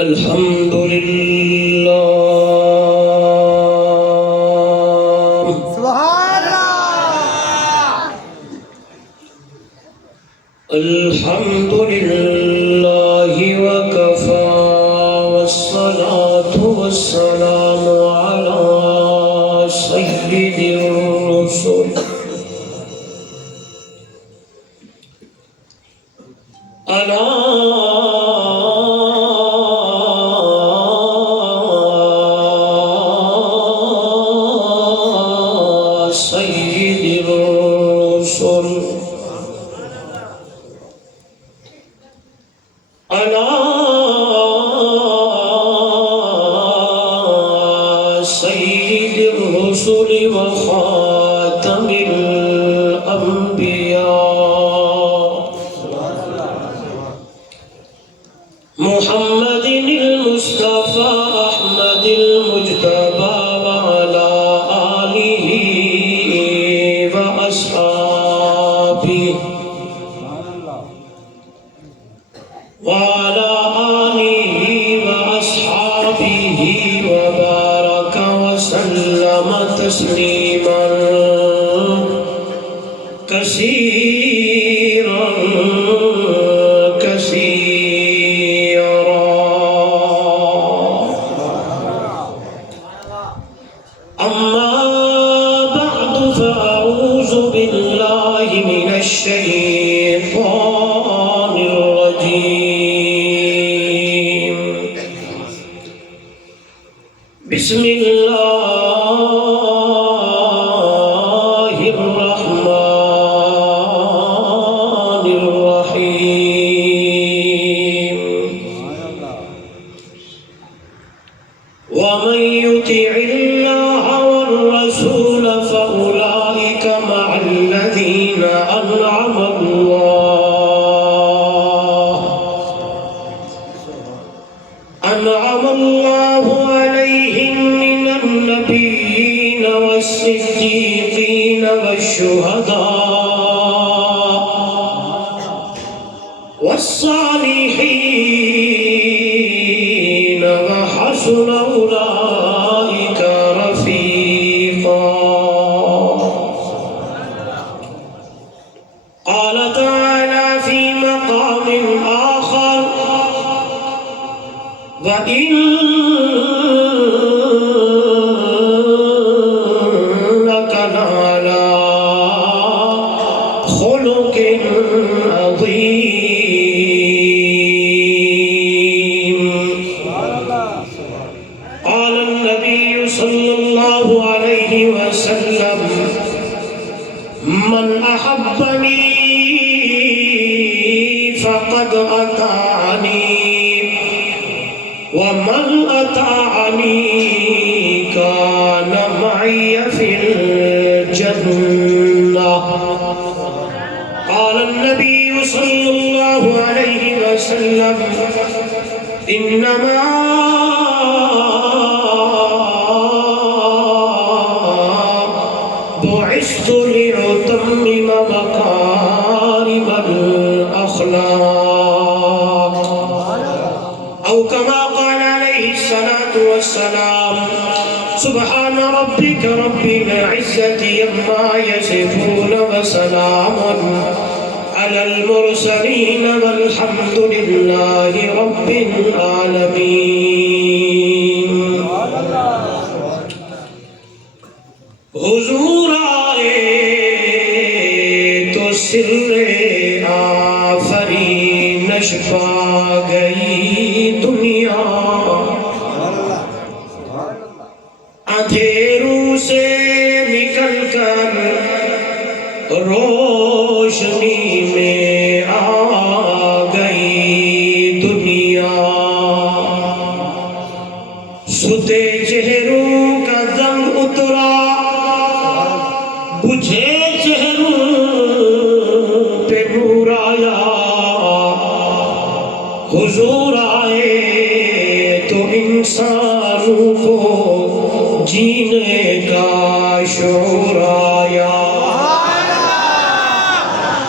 الحمد للہ سبحان اللہ الحمد للہ وکفى والصلاة والسلام على سید الرسل سید الرسل على سید الرسل وخاتم الأنبياء محمد المصطفى أحمد المجتبى وعلى آله وأصحابه وعلى آله وأصحابه وبارك وسلم تسليما كثيرا كثيرا أما بعد فأعوذ بالله من الشيطان الرجيم بسم الله الرحمن الرحيم ومن يطع الله والرسول فأولئك مع الذين أنعم الله عليهم من النبيين والصديقين والشهداء والصالحين وحسن أولئك رفيقا قال تعالى في مقام آخر وإنك لعلى خلق عظيم قال النبي صلى الله عليه وسلم من أحبني فقد أطاعني ومن أطاعني كان معي في الجنة قال النبي صلى الله عليه وسلم إنما بعثت لأتمم مكارم الأخلاق أو كما قال عليه الصلاة والسلام سبحان ربك رب العزة عما يصفون وسلام على المرسلين والحمد لله رب العالمين حضور آئے تو سر آفرینش پا گئی دنیا اندھیروں سے نکل کر روشنی میں آ گئی دنیا ستے چہروں کا زنگ اترا بجھے چہروں پہ نور آیا حضور آئے تو انسانوں کو جینے کا شعور آیا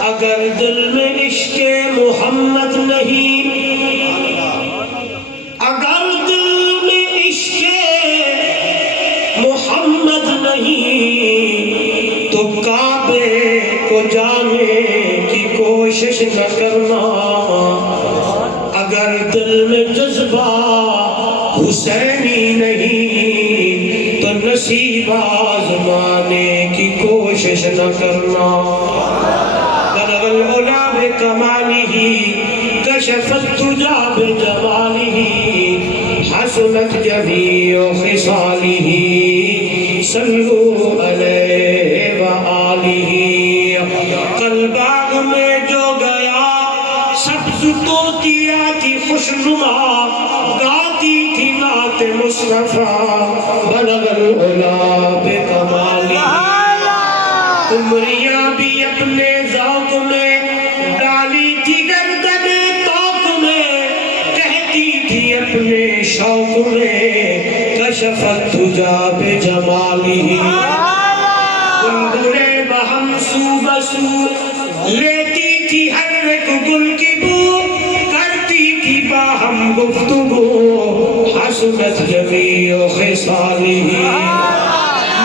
اگر دل میں عشق محمد نہیں کعبے کو جانے کی کوشش نہ کرنا، اگر دل میں جذبہ حسینی نہیں تو نصیب آزمانے کی کوشش نہ کرنا۔ بلغ العلا بکمالہ کشف الدجی بجمالہ، حسنت جمیع خصالہ صلوا علیہ وآلہ۔ کل باغ میں جو گیا سبز طوطیاں تھی خوشنما، گاتی تھی نعت مصطفیٰ بلغ العلا بکمالہ۔ عمریاں بھی اپنے ذوق میں ڈالی تھی گردن توق میں، کہتی تھی اپنے شوق میں کشف الدجی بجمالہ۔ گلگلے بہم سو بسو لیتی تھی ہر ایک گل کی بو، کرتی تھی باہم گفتگو حسنت جمیع خصالہ۔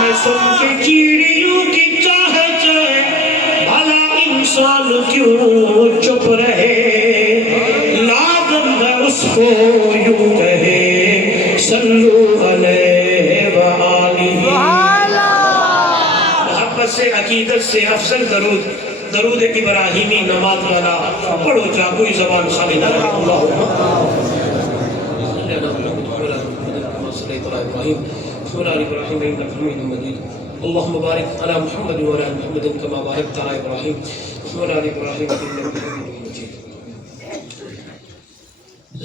میں سن کے چیڑیوں کی چاہت بھلا انسان کیوں چپ رہے، لازم ہے اس کو یوں کہے صلو علیہ وآلہ۔ محبت سے عقیدت سے افضل درود ابراہیمی نماز والا پڑھو چاہ کوئی زبان خالی نہ رہے۔ اللہم اللهم بارك على محمد وعلى آل محمد كما باركت على إبراهيم وعلى آل إبراهيم إنك حميد مجيد۔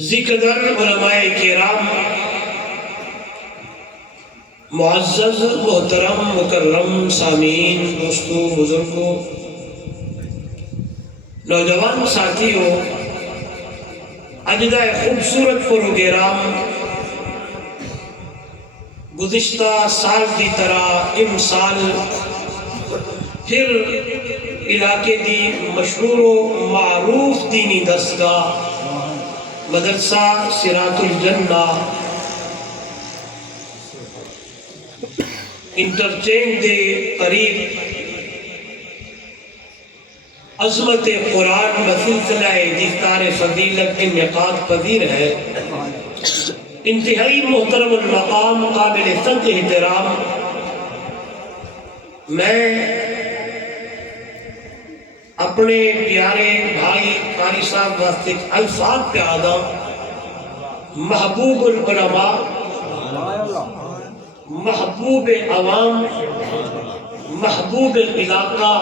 ذکر علماء کرام، معزز محترم مکرم سامعین، دوستوں، بزرگوں، نوجوان ساتھیوں، اجزائے خوبصورت پروگرام گزشتہ سال کی طرح ام سال پھر علاقے دی مشہور و معروف دینی دستگاہ مدرسہ صراط الجنہ انٹرچینج دے قریب عظمت قرآن بسلسلہ دفتار فضیلت انعقاد پذیر ہے۔ انتہائی محترم المقام، قابل صد احترام، میں اپنے پیارے بھائی قاری صاحب واسطے الفاظ پہ آدھا۔ محبوب العلماء، محبوب عوام، محبوب علاقہ،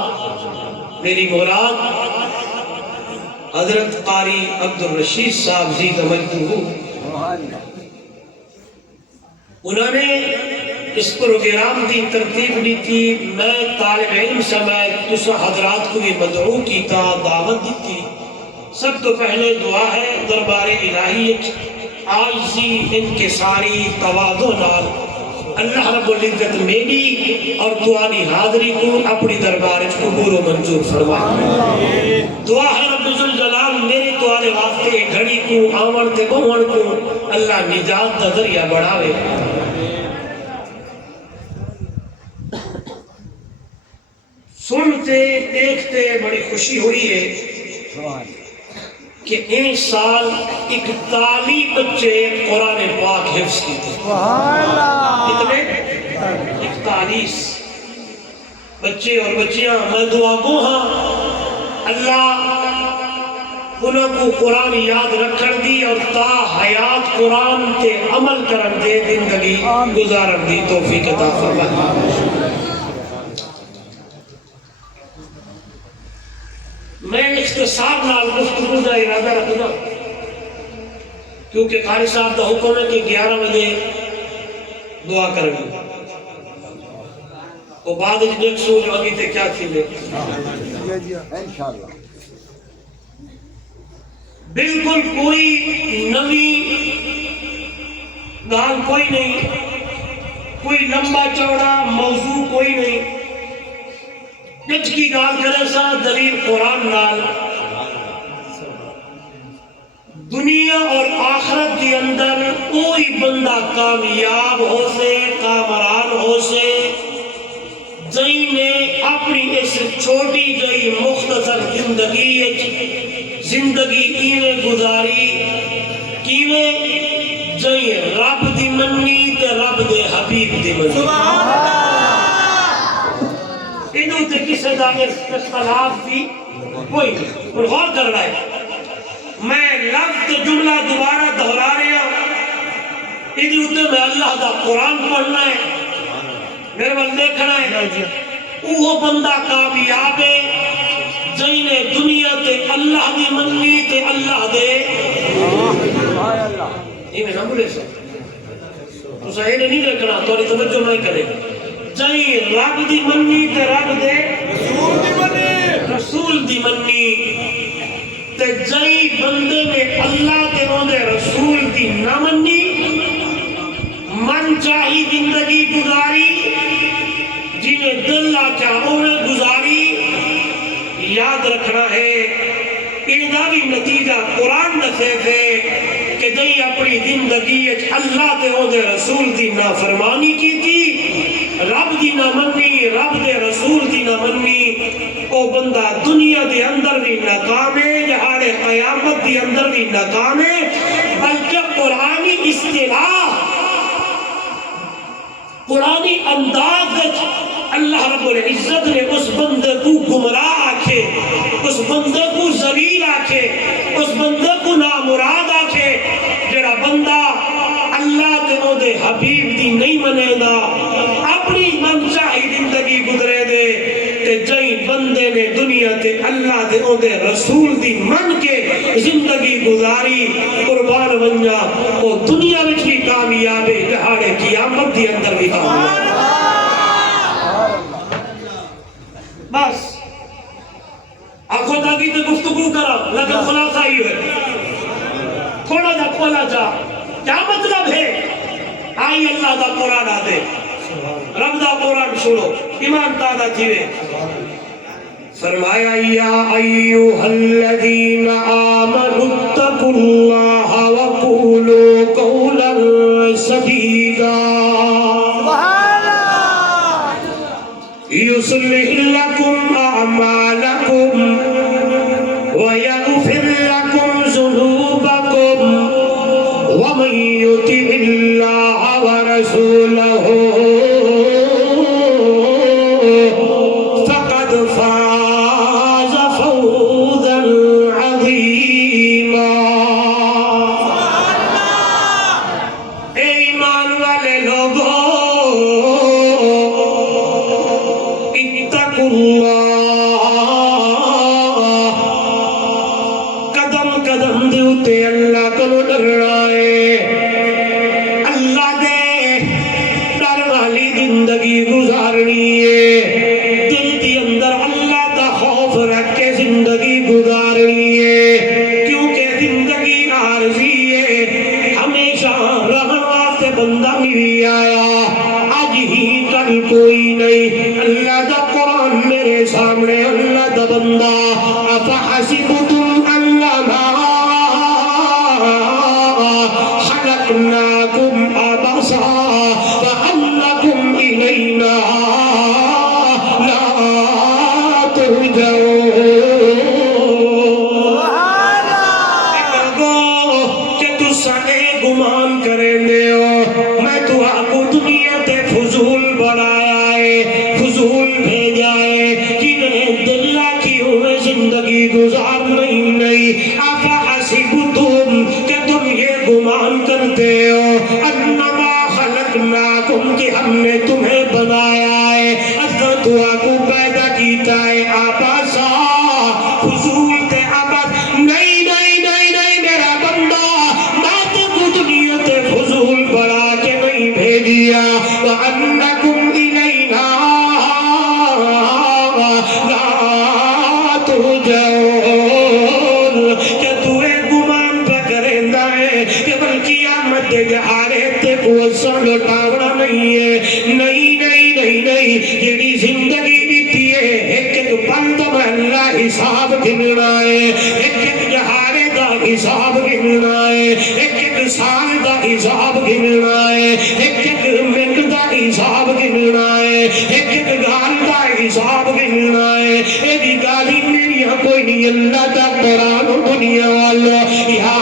میری مراد حضرت قاری عبدالرشید صاحب زید مجدہ، انہوں نے اس پروگرام کی ترتیب لی تھی۔ میں طالب علم سمیت دوسرا حضرات کو بھی مدعو کی تھا، دعوت دی تھی۔ سب تو پہلے دعا ہے دربار الہی عاجزی انکساری تواضع نال اللہ رب العزت میری اور دعانی حاضری کو اپنی دربار قبول و منظور فرمائے۔ دعا ہے رب ذوالجلال میرے دعانے واسطے گھڑی کو آمن تے بہن کو اللہ نجات دا ذریعہ بڑھاوے۔ سنتے دیکھتے بڑی خوشی ہوئی ہے کہ ان سال 41 بچے قرآن پاک حفظ کی تھے۔ کتنے؟ 41 بچے اور بچیاں۔ میں دعا گو ہاں اللہ انہوں کو قرآن یاد رکھن دی اور تا حیات قرآن تے عمل کرن دے زندگی گزارن دی توفیق عطا فرمائے۔ میں اختصار نال گفتگو کا ارادہ رکھنا کیونکہ قاری صاحب کا حکم ہے کہ 11 بجے دعا کریں تو بعد ایک سوچ ہوگی تے کیا تھیلے انشاءاللہ بالکل کوئی نوی گال کوئی نہیں، کوئی لمبا چوڑا موضوع کوئی نہیں، جج کی گال کرے سا دلیل قرآن نال دنیا اور آخرت کے اندر کوئی بندہ کامیاب ہو سے کامران ہو سے جن نے اپنی اس چھوٹی گئی مختصر زندگی ایویں گزاری کیویں جئی رب دی منی تے رب دے حبیب دی منی سبحان اللہ انہوں تے کسے دا اختلاف بھی کوئی نہیں اور غور کر رہا ہے میں لفظ جملہ دوبارہ دہرا رہا ہوں انہوں تے میں اللہ دا قرآن پڑھنا ہے میرے بل دیکھنا ہے وہ بندہ کامیاب ہے جئی نے دنیا تے اللہ دی منی تے اللہ دے یہ میں نہ بولے سا تو صحیح نہیں دیکھنا توڑی توجہ نہیں کرے جئی رب دی منی تے رب دے رسول دی منی تے جئی بندے میں اللہ تے دے رسول دی نہ منی من چاہی زندگی گزاری جنہیں دل چاہوں نے گزاری یاد رکھنا ہے انہا بھی نتیجہ قرآن نصیب ہے کہ جئی اپنی زندگی اللہ تے دے رسول دی نافرمانی کی تھی رب دی نہ منی رب دے رسول دی نہ منی او بندہ دنیا دے اندر بھی ناکام ہے جہاں قیامت دی اندر بھی ناکام ہے بلکہ قرآنی اصطلاح قرآنی انداز اللہ رب العزت نے اس بندے کو گمراہ آکھے اس بندے کو ذلیل آکھے اس بندے کو نامراد آکھے جڑا بندہ اللہ تے دے حبیب دی نہیں منے دا اپنی من چاہی زندگی گزرے دے تے جئی بندے نے دنیا تے اللہ تے دے رسول دی من کے زندگی گزاری قربان ونجا وہ دنیا وچ بھی کامیاب ہے جہاڑے قیامت دی اندر بھی کامیاب بس آنکھوں تاکی تے گفتگو کرا لیکن خلاصہ ہی ہے تھوڑا جا کھولا جا کیا مطلب ہے آئی اللہ دا قرآن آدے رب دا قرآن سنو ایمان تازہ تھیوے فرمایا یا ایوہ الذین آمنوا اتقوا اللہ وقولوا قولا سدیدا يصلح لكم أعمالكم ويغفر لكم ذنوبكم ومن يطع الله ورسوله فقد فاز فوزا عظيما ایمان والے لوگوں قدم قدم دیوتے اللہ کو ڈر رہے اللہ دے ڈر والی زندگی گزارنی ہے دل دی اندر اللہ دا خوف رکھ کے زندگی گزارنی ہے کیونکہ زندگی عارضی ہے ہمیشہ رہن واسطے بندہ ملی آیا آج ہی کل کوئی نہیں اللہ دا قرآن میرے سامنے اللہ دا بندہ افحسبتم انما خلقناکم عبثا وانکم الینا لا ترجعون کہ تو سارے گمان کریں دے ہو میں تو آکو دنیا تے فضول بڑھایا ہے فضول بھیجا ہے کنہیں دلہ کی ہوئے زندگی گزار نہیں افحسبتم کہ تم یہ گمان کرتے ہو انما خلقناکم کہ ہم نے تمہیں بنایا ہے اصلا تو آکو پیدا کیتا ہے آباسا فضول تے عبد نہیں میرا بندہ میں تو کو دنیا تے فضول بڑھا کے نہیں بھیجیا وَأَنَّكُمْ إِلَيْنَا لَا تُرْجَعُونَ کہ تو ایک گمان پہ کرندہ ہے کہ بلکہ قیامت دے آرے تے کو اسا لوٹاونا نہیں ہے نہیں جیڑی زندگی دیتی ہے ایک بند میں اللہ حساب گننا ہے ایک جہارے دا حساب گننا ہے ایک سال دا حساب گننا ہے ایک منٹ دا حساب گننا ہے ایک گال دا حساب گننا ہے اے دی گالی میری کوئی نہیں اللہ دا قرآن دنیا والو یا ایھا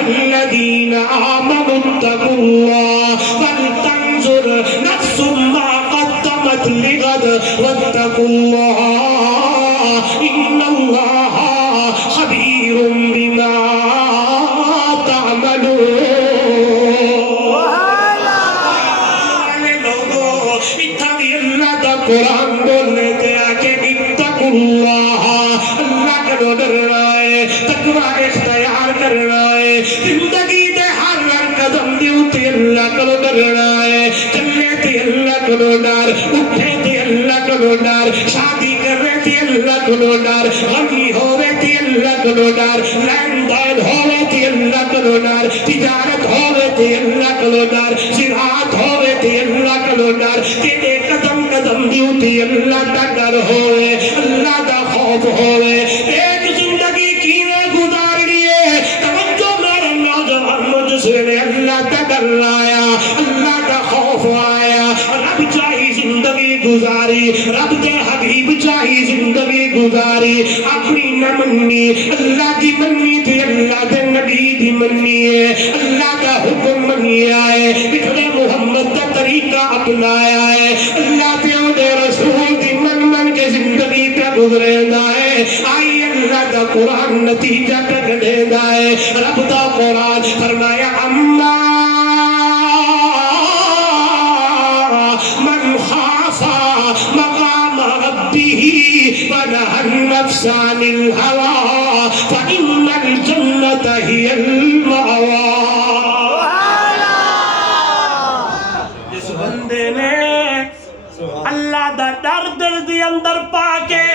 الذین آمنوا اتقوا اللہ ولتنظر نفس ما قدمت لغد واتقوا اللہ ان اللہ خبیر بما تعملون قرآن بولنے تے آکے اتقوا اللہ اللہ کو ڈرنا ہے تقوی اختیار کرنا ہے زندگی دے ہر قدم دے اتے اللہ کو ڈرنا ہے چلے تے اللہ کو ڈر اٹھے تے اللہ کو ڈر شادی کرے تے اللہ کو ڈر غمی ہوے تے اللہ کو ڈر لین دین ہوے تے اللہ کو ڈر تجارت ہوے تے اللہ کو ڈر زراعت ہوے تے اللہ کو ڈر تیرے قدم قدم دیوتی اللہ دا ڈر ہوئے اللہ دا خوف ہوئے ایک زندگی کینے گزارنی ہے توجہ میرے نوجوان مجھ سے اللہ دا ڈر آیا اللہ دا خوف آیا رب چاہی زندگی گزاری رب دے حبیب چاہی زندگی گزاری اپنی نہ منی اللہ دی منی تھی اللہ دے نبی دی منی ہے اللہ دا حکم منی آئے بکھڑے محمد دا طریقہ اپنایا ہے اللہ دے رسول دی من من کے زندگی پہ گزرے ہے آئی اللہ دا قرآن نتیجہ پہ گھڑے ہے رب دا قرآن فرمایا اما من خافا مقام ربه ونهى النفس عن الهوى فإن الجنة هي المأوى جس بندے نے اللہ دا ڈر دل دی اندر پاکے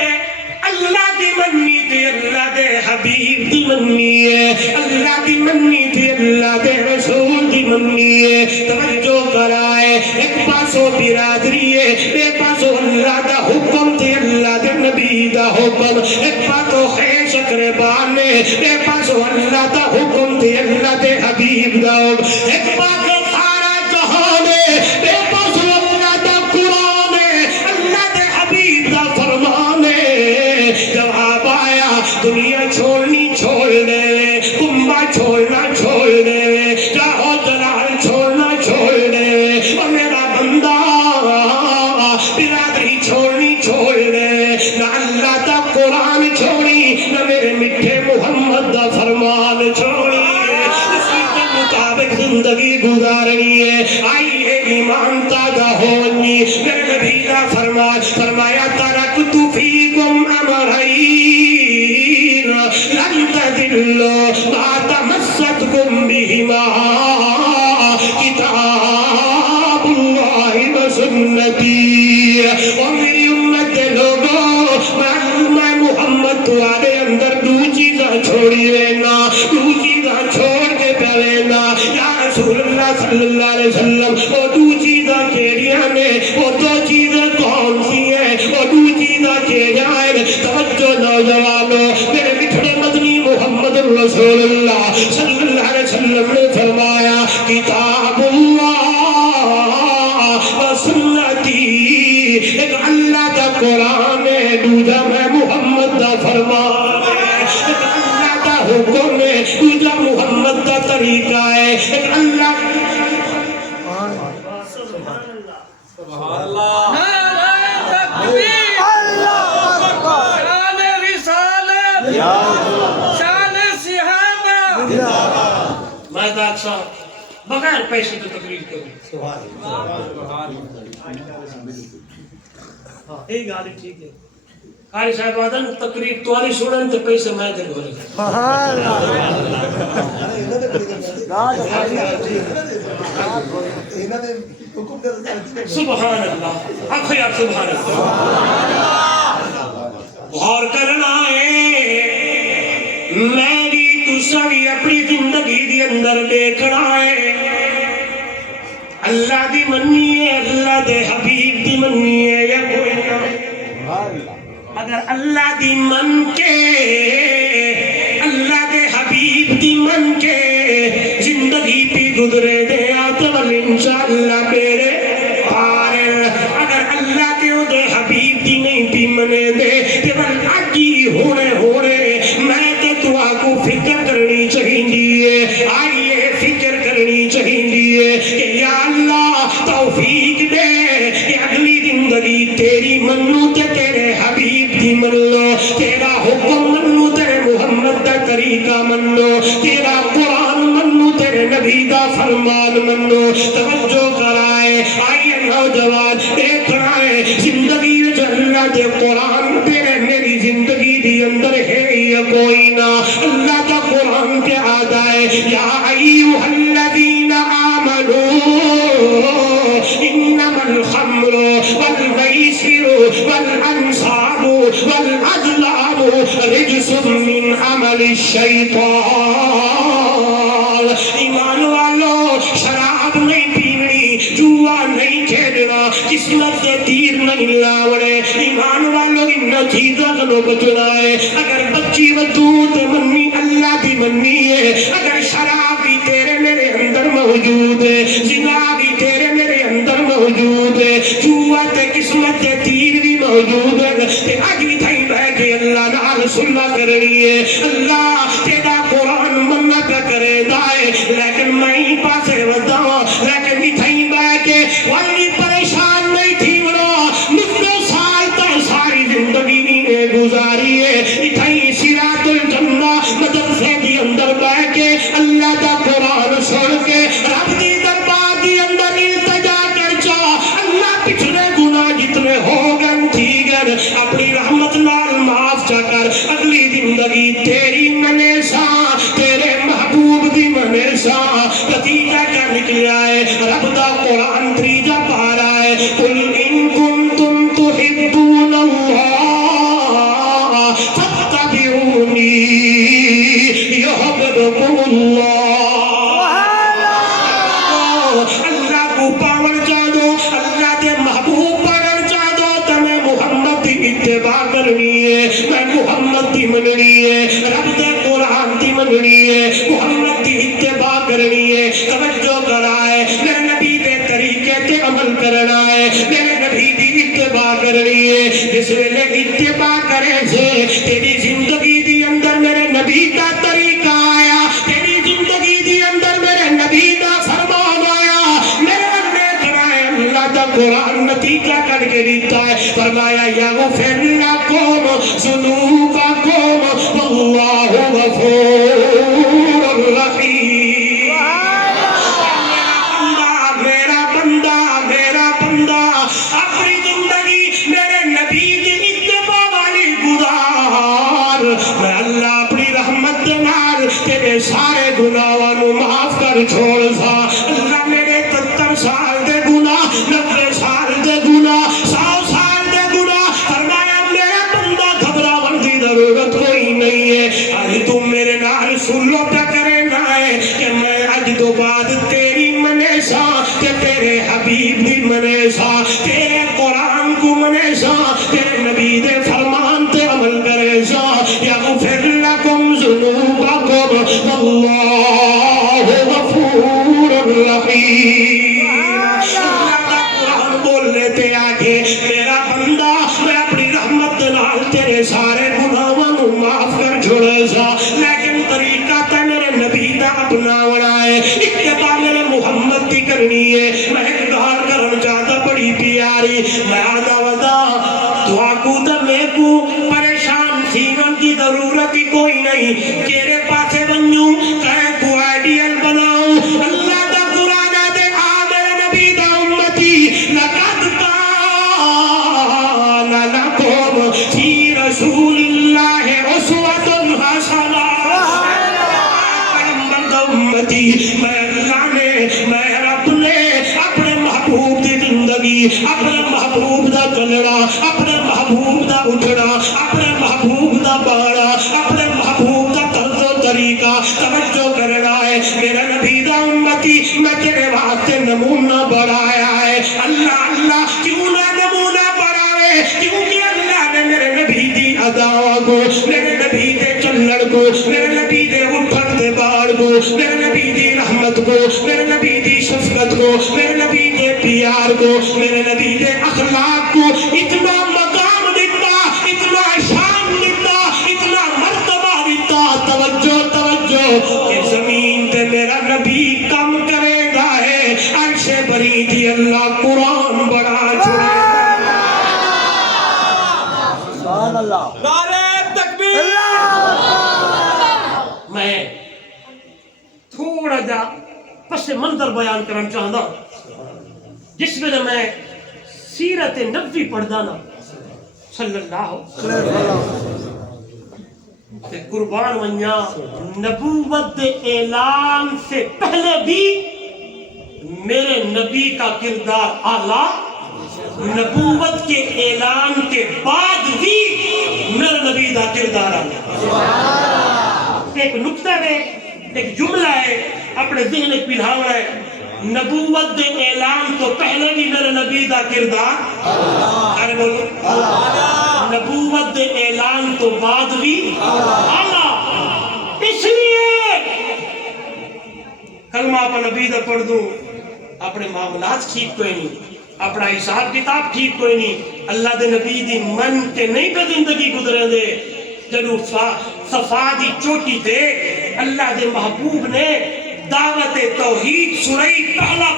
اللہ دی منی تھی اللہ دے حبیب دی منی ہے اللہ دی منی تھی اللہ دے رسول دی منی ہے توجہ کرائے ایک پاسو برادری ہے بے پاسو اللہ دا حکم تھی اللہ دے نبی دا حکم ایک پاسو خیر شکر بانے بے پاسو اللہ دا حکم تھی اللہ دے حبیب دا حکم ایک پاسو سارا جہانے بے پاسو اللہ دا قرآن اللہ دے حبیب دا فرمانے جواب آیا دنیا چھوڑنی چھوڑ دے کنبہ چھوڑنا چھوڑ دے جاہو جلال چھوڑنا چھوڑ دے اور میرا بندہ برادری چھوڑنی چھوڑ دے نہ اللہ دا قرآن چھوڑی نہ میرے میٹھے محمد دا فرمان چھوڑی اسی کے مطابق زندگی گزارنی ہے آئیے ایمان تازہ ہونی میرے نبی دا فرمان فرمایا ترکت فیکم امرین لن تذلوا ما تمسکتم بہما کتاب اللہ و سنتی اور میری امت کے لوگوں میں محمد تمہارے اندر دو چیزاں چھوڑی لینا دو چیزاں چھوڑ کے پہلینا یا رسول اللہ صلی اللہ علیہ وسلم وہ دو چیزاں کیڑیاں نے وہ دو چیزیں کون سی ہیں وہ دو چیزاں کے جائیں توجہ نوجوانوں میرے مٹھڑے مدنی محمد رسول اللہ صلی اللہ علیہ وسلم نے فرمایا کتاب اللہ و سنتی ایک اللہ دا قرآن ہے دوجا میں محمد دا فرمان ہے ایک اللہ دا حکم ہے دوجا محمد دا طریقہ ہے ایک اللہ سبحان اللہ نعرہ تکبیر اللہ اکبر شان رسالت شان صحابہ میں داک صاحب بغیر پیسے تو تقریر کروں یہ گالی ٹھیک ہے قاری صاحب آدھن تقریر تواری سوڑن تے پیسے میں دے گھولے سبحان اللہ آنکھو یار سبحان اللہ غور کرنا ہے میری تو سوی اپنی زندگی دی اندر دیکھنا ہے اللہ دی منی ہے اللہ دے حبیب دی منی ہے یا کوئی نہ اگر اللہ دی من کے اللہ دے حبیب دی من کے زندگی پی گزرے دے آتمل انشاءاللہ میرے چاہیے، آئیے فکر کرنی چاہیے کہ یا اللہ توفیق دے کہ اگلی زندگی تیری منو تے تیرے حبیب دی من لو، تیرا حکم منو، تیرے محمد دا طریقہ منو، تیرا قرآن منو، تیرے نبی دا فرمان منو۔ توجہ کرائے، آئیے نوجوان دیکھ رہے زندگی جو اللہ دے قرآن تیرے میری زندگی دی اندر ہے یا کوئی نہ، اللہ کا قرآن کے آدائے یا ایوہ الذین آمنوا انما الخمر والمیسر والانصاب والازلام رجس من عمل الشیطان۔ ایمان والو شراب نہیں پینی، جوا نہیں کھیلنا، قسمت کے تیر نہیں لاوڑے، ایمان والو ان چیزوں کو بچنا ہے۔ اگر بچی ودود منی اللہ دی منی ہے، اگر شراب بھی تیرے میرے اندر موجود ہے، زنا بھی تیرے میرے اندر موجود ہے، جوا تے قسمت کے تیر بھی موجود ہے، تے اج بھی تھئی بہ کے اللہ نال سننا کرنی ہے۔ اللہ تیرا قرآن مننا پہ کرے دائے، لیکن میں ہی پاسے وداں، لیکن بھی تھئی بہ کے والی پریشان نہیں تھی بڑا، مجھے سال تا ساری زندگی نے گزاری ہے، اتھائی صراط الجنہ مدرسے دی اندر بہ کے اللہ دا قرآن سن کے رب دی دربار دی اندر التجا کر چا، اللہ پچھلے گناہ جتنے ہو گن تھی گن اپنی رحمت نال معاف چا کر، اگلی زندگی تیری منے سا، تیرے محبوب دی منے سا، نتیجہ کیا نکلیا ہے؟ رب دا قرآن تریجا پارا ہے، قل ان کنتم تحبون اللہ فاتبعونی یحببکم اللہ۔ اللہ کو پاور چاہ دو، اللہ دے محبوب پڑھن چاہ دو، تمہیں محمد دی اتباع کرنی ہے، میں محمد دی مننی ہے، رب دے قرآن دی مننی ہے، محمد دی اتباع کرنی ہے۔ توجہ کرائے، میرے نبی دے طریقے تے عمل کرنا ہے، میرے نبی دی اتباع کرنی ہے۔ جس ویلے اتباع کرے سے تیری زندگی دی اندر میرے نبی دا طریقہ آیا، تیری زندگی دی اندر میرے نبی دا فرمان آیا، میرے اللہ کرائے اللہ دا قرآن نتیجہ کر کے دیتا ہے، فرمایا یغفر لکم ذنوبکم واللہ غفور رحیم۔ میرا بندہ اپنی زندگی میرے نبی دی اتباع والی گزار، میں اللہ اپنی رحمت دے نال تیرے سارے گناہاں نو معاف کر چھوڑ سا۔ اللہ میرے 70 سال دے گناہ، 90 سال دے گناہ، 100 سال دے گناہ، فرمایا میرا بندہ گھبراون دی ضرورت کوئی نہیں ہے، آج تم میرے نال سلو پہ کرے نہ ہے کہ میں اج تو بعد تیری منے سا، کہ تیرے حبیب دی منے سا، تیرے قرآن کو منے سا، تیرے نبی دے فرمان تے عمل کرے سا۔ یغفر لکم ذنوبکم واللہ غفور رحیم۔ اللہ کا قرآن بولنے تے آگے میرا بندہ میں اپنی رحمت نال تیرے سارے گناہاں نو معاف کر چھوڑے سا، لیکن طریقہ تے میرے نبی دا اپناونا ہے، اتباع میرے محمد دی کرنی ہے۔ میں ایک گال کرن چاہتا بڑی پیاری، میں آدھا ودا تو آکو دا میں کو پریشان تھینن کی ضرورت ہی کوئی نہیں، تیرے پاسے بنجوں کہے کو آئیڈیل بناؤں۔ اللہ دا قرآن دے آمر نبی دا امتی لقد کان لکم فی رسول اللہ اسوۃ حسنہ۔ امتی میں اللہ نے، میں رب نے اپنے محبوب دی زندگی، اپنے محبوب دا چلنا، اپنے محبوب دا اٹھنا، اپنے محبوب دا بانا، اپنے محبوب دا طرز و طریقہ توجہ کرنا ہے۔ میرا نبی دا امتی میں تیرے واسطے نمونہ بڑھایا ہے۔ اللہ کیوں نہ نمونہ بڑھاوے؟ کیونکہ اللہ نے میرے نبی دی اداؤں کو، میرے نبی دے چلن کو، میرے نبی دے اٹھن دے باڑ کو، میرے نبی دی رحمت کو، میرے نبی دی شفقت کو، میرے نبی دے پیار کو، میرے نبی دے اخلاق کو اتنا مقام دیتا، اتنا شان دیتا، اتنا مرتبہ دیتا۔ توجہ میں تھوڑا جا پس منظر بیان کرنا چاہتا جس میں میں سیرت نبوی پڑھدا نا صلی اللہ تے قربان ونیا نبوت دے اعلان سے پہلے بھی میرے نبی کا کردار اعلیٰ، نبوت کے اعلان کے بعد بھی میرے نبی کا کردار اعلیٰ۔ ایک نکتہ ہے، ایک جملہ ہے، اپنے ذہن ایک پلھاوڑا ہے، نبوت دے اعلان تو پہلے بھی میرے نبی کا کردار ارے بولو نبوت دے اعلان تو بعد بھی اعلیٰ۔ اس لیے کلمہ پہ نبی دا پڑھ دوں اپنے معاملات ٹھیک کوئی نہیں، اپنا حساب کتاب ٹھیک کوئی نہیں، اللہ دے نبی دی من کے نہیں پہ زندگی گزرے دے۔ جدو صفا دی چوٹی تے اللہ دے محبوب نے دعوت توحید سنائی، پہلا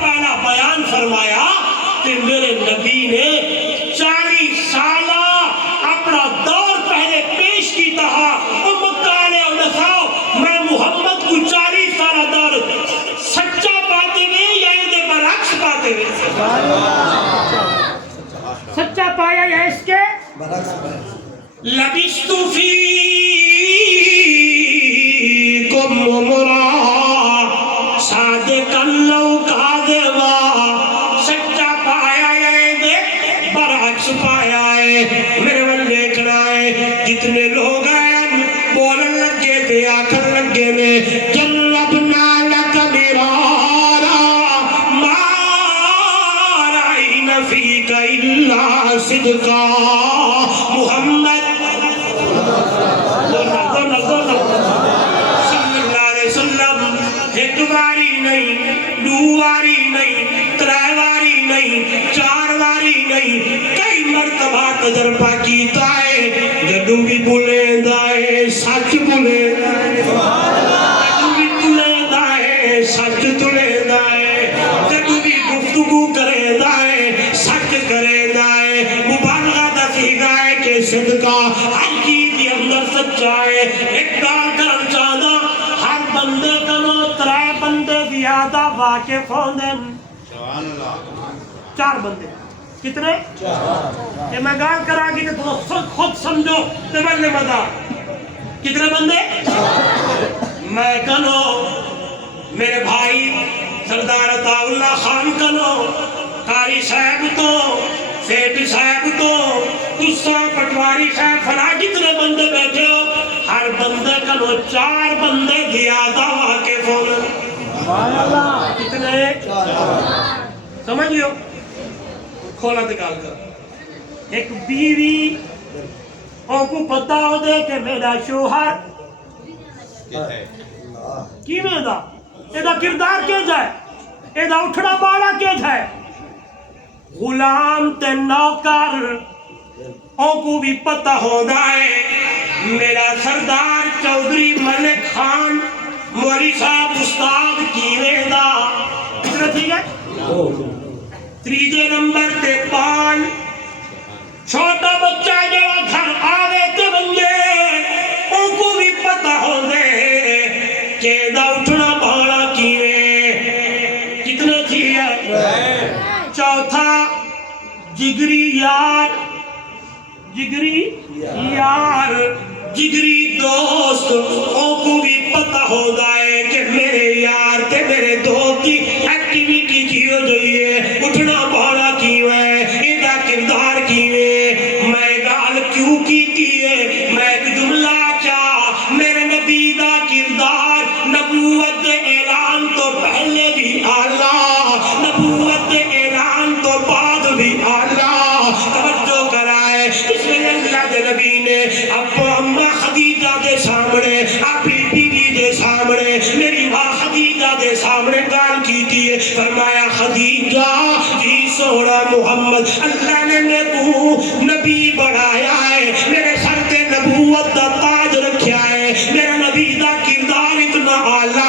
بیان فرمایا کہ میرے نبی نے 40 سالہ اپنا دور پہلے پیش کی تھا، میں محمد کو 40 سالہ دور سچا پاتے ہوئے یا دے برعکس پاتے ہوئے سچا پایا یا اس کے برعکس پایا۔ لبست فیکم عمرا صادقا لو کاذبا، سچا پایا یا دے برعکس پایا ہے۔ میرے ول دیکھنا ہے جتنے لوگ ہیں بولن لگے تھے آکھن لگے نے جربنا لک مرارا ما رأینا فیک الا صدقا، محمد صلی اللہ علیہ وسلم ایک باری نہیں، دو باری نہیں، ترے باری نہیں، 4 باری نہیں، کئی مرتبہ تجربہ کیتا ہے، جدو بھی بولے دائے سچ بولے دائے، جدو بھی بولے دائے سچ تلے دائے، جدو بھی گفتگو کرے دائے سچ کرے دائے، مبالغہ دا سیگائے کہ صدقہ ہر چیز کے اندر سچائے۔ ایک گال کرن چاہتا ہر بندے کنو 3 بندے زیادہ واقف ہوندے، 4 بندے کتنے؟ کہ میں گال کرا گی تو خود سمجھو تو بلنے مزہ کتنے بندے؟ میں کنو میرے بھائی سردار عطا اللہ خان کنو، قاری صاحب تو، سیٹھ صاحب تو، تسا پٹواری صاحب فلا جتنے بندے بیٹھے ہو، ہر بندے کنو 4 بندے زیادہ واقف ہونا۔ کتنے؟ سمجھ لیو کھولا دکال کر۔ ایک بیوی ان کو پتہ ہو دے کہ میرا شوہر کی میں دا ایدہ کردار کیا جائے، ایدہ اٹھنا بالا کیا جائے، غلام تے نوکر ان کو بھی پتہ ہو دائے میرا سردار چودھری ملک خان موری صاحب استاد کی میں دا کتنا ٹھیک ہے؟ 3 نمبر تے 5 چھوٹا بچہ جو گھر آوے تے بنجے ان کو بھی پتہ ہو دے کہ دا اٹھنا بالا کیویں کتنے تھی ہے۔ 4 جگری یار، جگری یار، جگری دوست ان کو بھی پتہ ہو دائے کہ میرے یار تے میرے دوست کی ایکٹیویٹی کیوں جائیے، اٹھنا بالا کیویں، ایدہ کردار کیویں۔ میں گال کیوں کیتی ہے، میں ایک جملہ چاہ میرے نبی دا کردار نبوت اعلان تو پہلے بھی اعلیٰ، نبوت اعلان تو بعد بھی اعلیٰ۔ توجہ کرائے اس میں اللہ دے نبی نے ابو اماں خدیجہ دے سامنے، اپنی بیوی دے سامنے، میری ماں خدیجہ دے سامنے گال کیتی ہے، فرمایا خدیجہ جی سوڑا محمد اللہ نے میں کو نبی بڑھایا ہے، میرے سر تے نبوت دا تاج رکھیا ہے، میرا نبی دا کردار اتنا اعلیٰ۔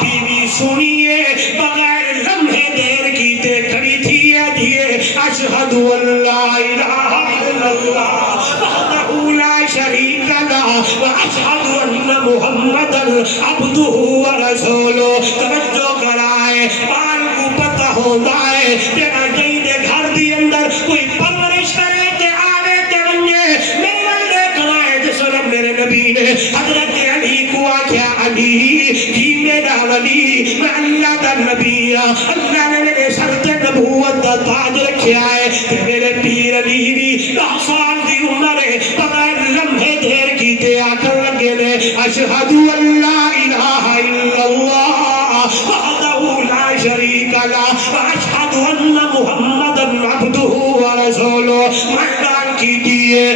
بیوی سنیے بغیر لمحے دیر کیتے کھڑی تھی ہے دیئے اشہد ان لا الہ الا اللہ وحدہ لا شریک لہ واشہد ان محمد عبدہ و رسولہ توجہ کرائے پال کو پتہ ہوتا ہے تیرا جئی دے گھر دی اندر کوئی پرورش کرے تے آوے تے ونجے میرے لے کرائے جس وقت میرے نبی نے حضرت علی کو آکھیا علی کی میرا ولی میں اللہ دا نبی اللہ نے میرے سر تے نبوت دا تاج رکھیا ہے تے میرے پیر علی بھی 10 سال دی عمر ہے بغیر لمحے دیر کیتے آ کر لگے نے اشہد ان لا الہ الا اللہ وحدہ لا شریک لہ واشہد ان محمدا عبدہ و رسولہ مردان کی دیئے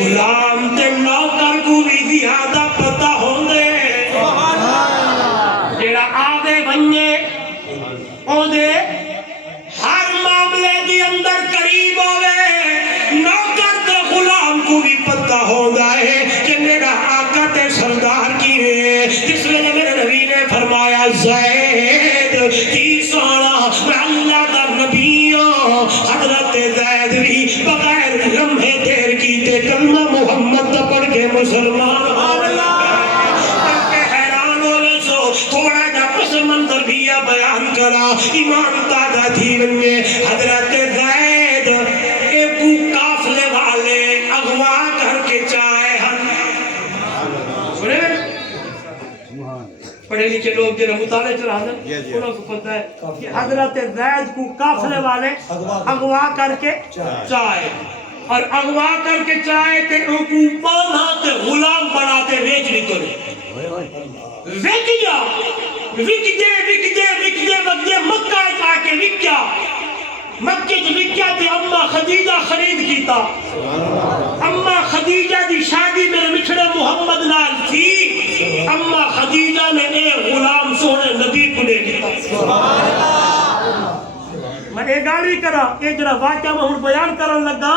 غلام تے نوکر کو بھی زیادہ پتہ ہوندے جیڑا آدھے بننے او دے ہر معاملے دی اندر قریب ہوئے نوکر تے غلام کو بھی پتہ ہوندہ ہے کہ میرا آقا تے سردار کی ہے جس ویلے میرے نبی نے فرمایا زید کی سونا میں اللہ دا نبی ہوں حضرت زید بھی بغیر لمحے دیر کی تے کلمہ محمد دا پڑھ کے مسلمان تھوڑا جا پس منظر بھی بیان کرا ایمان تازہ تھی ونجے حضرت زید ایک قافلے والے اغوا کر کے چائے ہن سنے پڑھے لکھے لوگ جنہوں مطالعے چلا دیں انہوں کو پتہ ہے کہ حضرت زید کو قافلے والے اغوا کر کے چائے اور اغوا کر کے چائے تے ان کو باندھا تے غلام بڑھاتے ویچ نہیں کرے وک جا وک دے مکہ جا کے وکیا مکہ جو وکیا تے اماں خدیجہ خرید کیتا اماں خدیجہ دی شادی میرے مچھڑے محمد نال تھی اماں خدیجہ نے اے غلام سونے نبی کو دے کیتا میں ایک گاڑی کرا اے جڑا واقعہ میں ہن بیان کرن لگا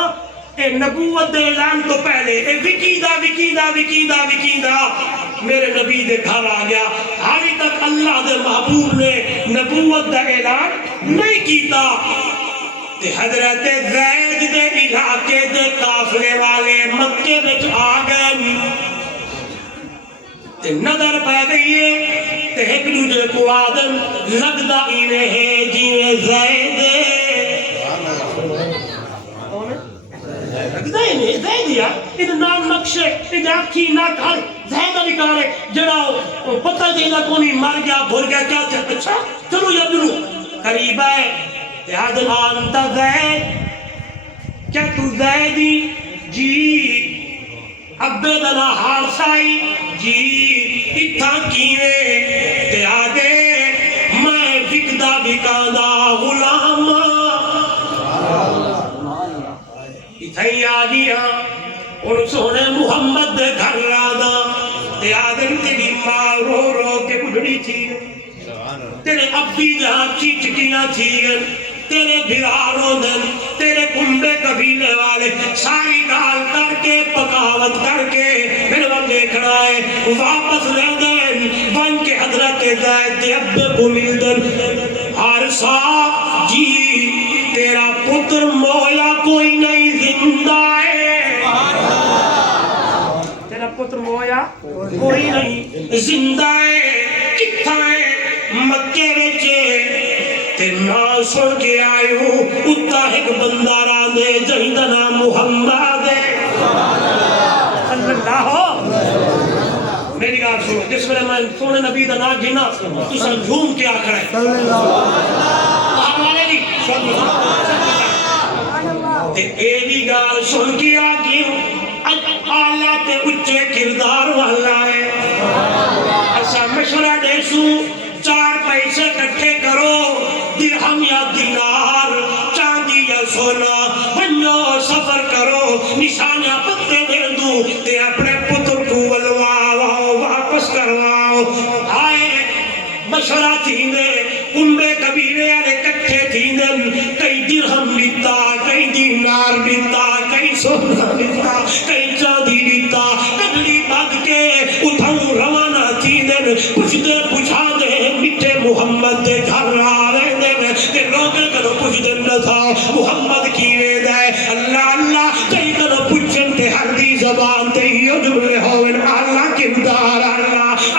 اے نبوت دے اعلان تو پہلے اے وکیدہ میرے نبی دے گھر آ گیا حالی تک اللہ دے محبوب نے نبوت دا اعلان نہیں کیتا تے حضرت زید دے علاقے دے قافلے والے مکے وچ آ گئے تے نظر پہ گئی ہے تے ایک دوسرے کو آدم لگدا ایویں ہے جویں زید زیدیا ادھر نام نقشے ادھر آکھی نہ کھار زیدہ نکارے جڑا پتہ دینا کونی مر گیا بھول گیا کیا تھا اچھا چلو یا بلو قریب ہے تیادل آنتا زید کیا تو زیدی جی ابے دنا حارسائی جی اتھا کیوے تیادے میں وکدہ وکاندہ غلام اتھائی آگیا اور سونے محمد دے گھر رادا تے آدم تیری ماں رو رو کے بڑھڑی تھی تیرے ابی جہاں چیچکیاں تھی تیرے بھراروں دن تیرے کنبے قبیلے والے ساری گال کر کے پکاوت کر کے پھر وہ دیکھنا ہے واپس لے دن بن کے حضرت زید دے ابے کو مل دن حارسہ جی تیرا پتر مولا کوئی نہیں زندہ ہے تیرا پتر مویا کوئی نہیں زندہ ہے کتھا ہے مکے وچے تے نا سن کے آئیو اتا ایک بندہ راندے جہی دا نام محمد ہے صلی اللہ میری گال سنو جس میں میں سونے نبی دا نام گھنا تو سن جھوم کے آکھر ہے صلی اللہ تے ایوی گال سن کے آگیو آلہ تے اچھے کردار والا ہے ایسا مشورہ دیسو 4 پیسے کٹھے کرو درہم یا دینار چاندی یا سونا بنو سفر کرو نشانیاں پتے دے دوں تے اپنے پتر کو ولواؤ واپس کرواؤ آئے مشورہ تھی دے کنبے قبیلے آلے کٹھے تھی دن کئی درہم لیتا کئی دینار لیتا کئی سونا لیتا کئی چاندی لیتا کبلی بھاگ کے اتھاؤں روانہ تھی دن پوچھ دے پوچھا دے مٹھے محمد دے گھر آرے دن کہ لوگے کرو پوچھ دن نہ تھا محمد کی وید ہے اللہ اللہ کئی کرو پوچھن تے ہر دی زبان تے ہی جملے ہوئن اللہ کردار اللہ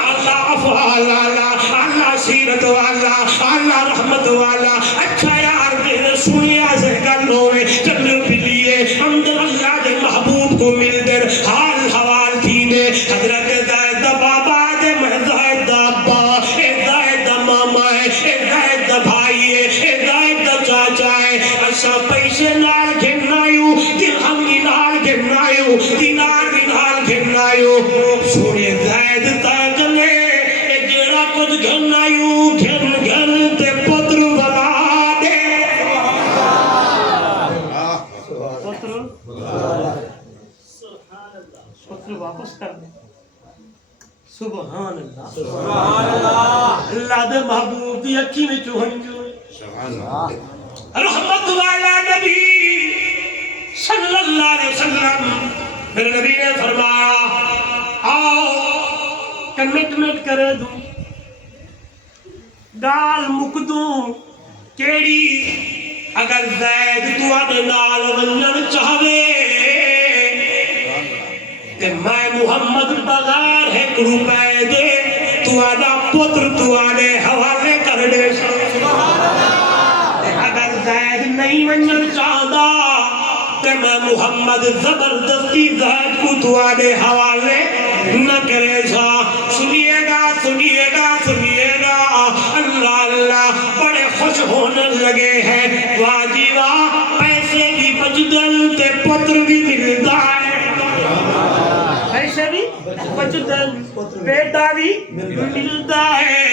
اوصاف والا اللہ سیرت والا اللہ رحمت والا اچھا یار میرے سنیا سے گل ہوئے چلو پلیے اندر اللہ دے محبوب کو مل در حال حوال تھی دے حضرت زید بابا دے میں زید ابا اے زید ماما اے زید بھائی اے زید چاچا اے اچھا پیسے نال گھنائیو درہم کی نال گھنائیو دینار کی نال گھنائیو سونے زید تاجلے اے جڑا کچھ گھنائیو گھن گھن تے پتر بلا دے پتر واپس کر دے سبحان اللہ اللہ دے محبوب دی اکھی میں چوہنجو رحمت والا نبی صلی اللہ علیہ وسلم میرے نبی نے فرمایا آؤ کمٹمنٹ کرے دوں گال مک دوں کیڑی اگر زید تو آنے نال ونجن چاہوے کہ میں محمد بغیر ایک روپے دے تو آنا پتر تو آنے حوالے کر دے اگر زید نہیں ونجن چاہدا کہ میں محمد زبردستی زید کو تو آنے حوالے نہ کرے سا سنیے گا سنیے گا سنیے گا اللہ اللہ بڑے خوش ہونے لگے ہیں واجی واہ پیسے بھی بچدل تے پتر بھی ملتا ہے پیسے بھی بچدل بیٹا بھی ملتا ہے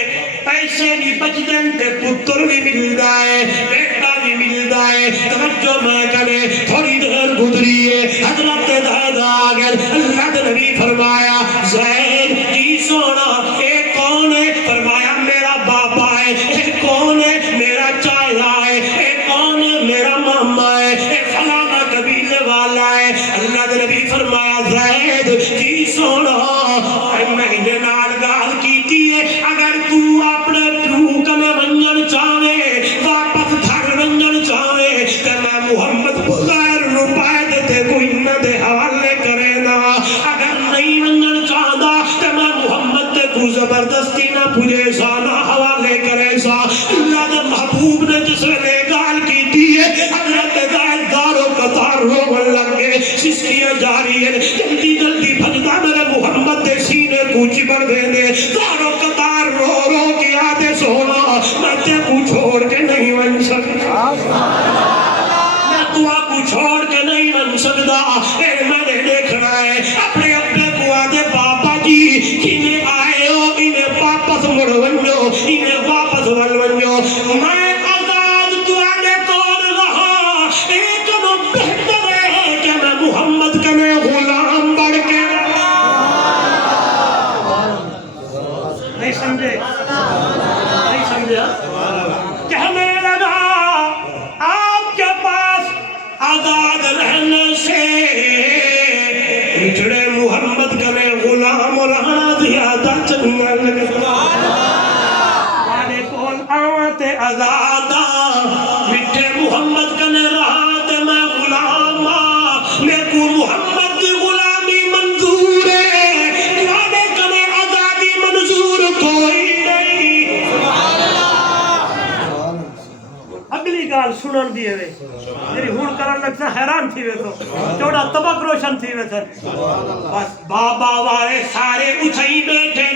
پیسے بھی بچدل تے پتر بھی ملتا ہے بیٹا بھی ملتا ہے توجہ میں کرے تھوڑی دیر گزری ہے حضرت زید آگر اللہ کے نبی فرمایا زید کی سونا ایک کون ہے فرمایا میرا باپا ہے ایک کون ہے میرا چاچا ہے ایک کون ہے میرا ماما ہے ایک فلانا قبیلے والا ہے اللہ کے نبی فرمایا زید کی سونا میں نال گال کیتی ہے اگر تو اپنے پیو کنے ونجن چاہے واپس گھر ونجن چاہے کہ میں محمد بغیر روپے دیتے کوئی نہ دے حوالے کرے نا اگر نہیں ونجن چاہدا کہ میں محمد تے کو زبردستی نہ پوجے سا نہ حوالے کرے سا اللہ دے محبوب نے جس نے گال کیتی ہے حضرت زید دارو قطار روغن لگ گئے سسکیاں جاری ہے جلدی جلدی بھجتا میرے محمد دے سینے کو چبڑ دے دے دارو قطار رو رو کے آتے سونا میں تے کو چھوڑ کے نہیں ون سکتا میں تو آپ کو چھوڑ کے نہیں ون سکتا میں نے دیکھنا ہے اپنے اپنے کو آتے بابا جی انہیں آئے ہو انہیں واپس مڑ ونجو انہیں واپس ون ونجو میں آزاد تو آنے کون رہا ایک نو بہتر ہے کہ میں محمد کا میں غلام بڑھ کے نہیں سمجھے نہیں سمجھے کہنے لگا آپ کے پاس آزاد رہنے سے بچھڑے محمد کا میں غلام رہنا زیادہ چنگا لگتا آنے کون آتے آزادہ مٹھے محمد کا میں رہا تے میں غلام میں کو محمد کی غلامی منظور ہے آنے کا میں آزادی منظور کوئی نہیں اگلی گال سنن دیئے وے میری ہون کرن لگتا حیران تھی وے تو چوڑا طبق روشن تھی وے تھے بس بابا وارے سارے اٹھائی بیٹھے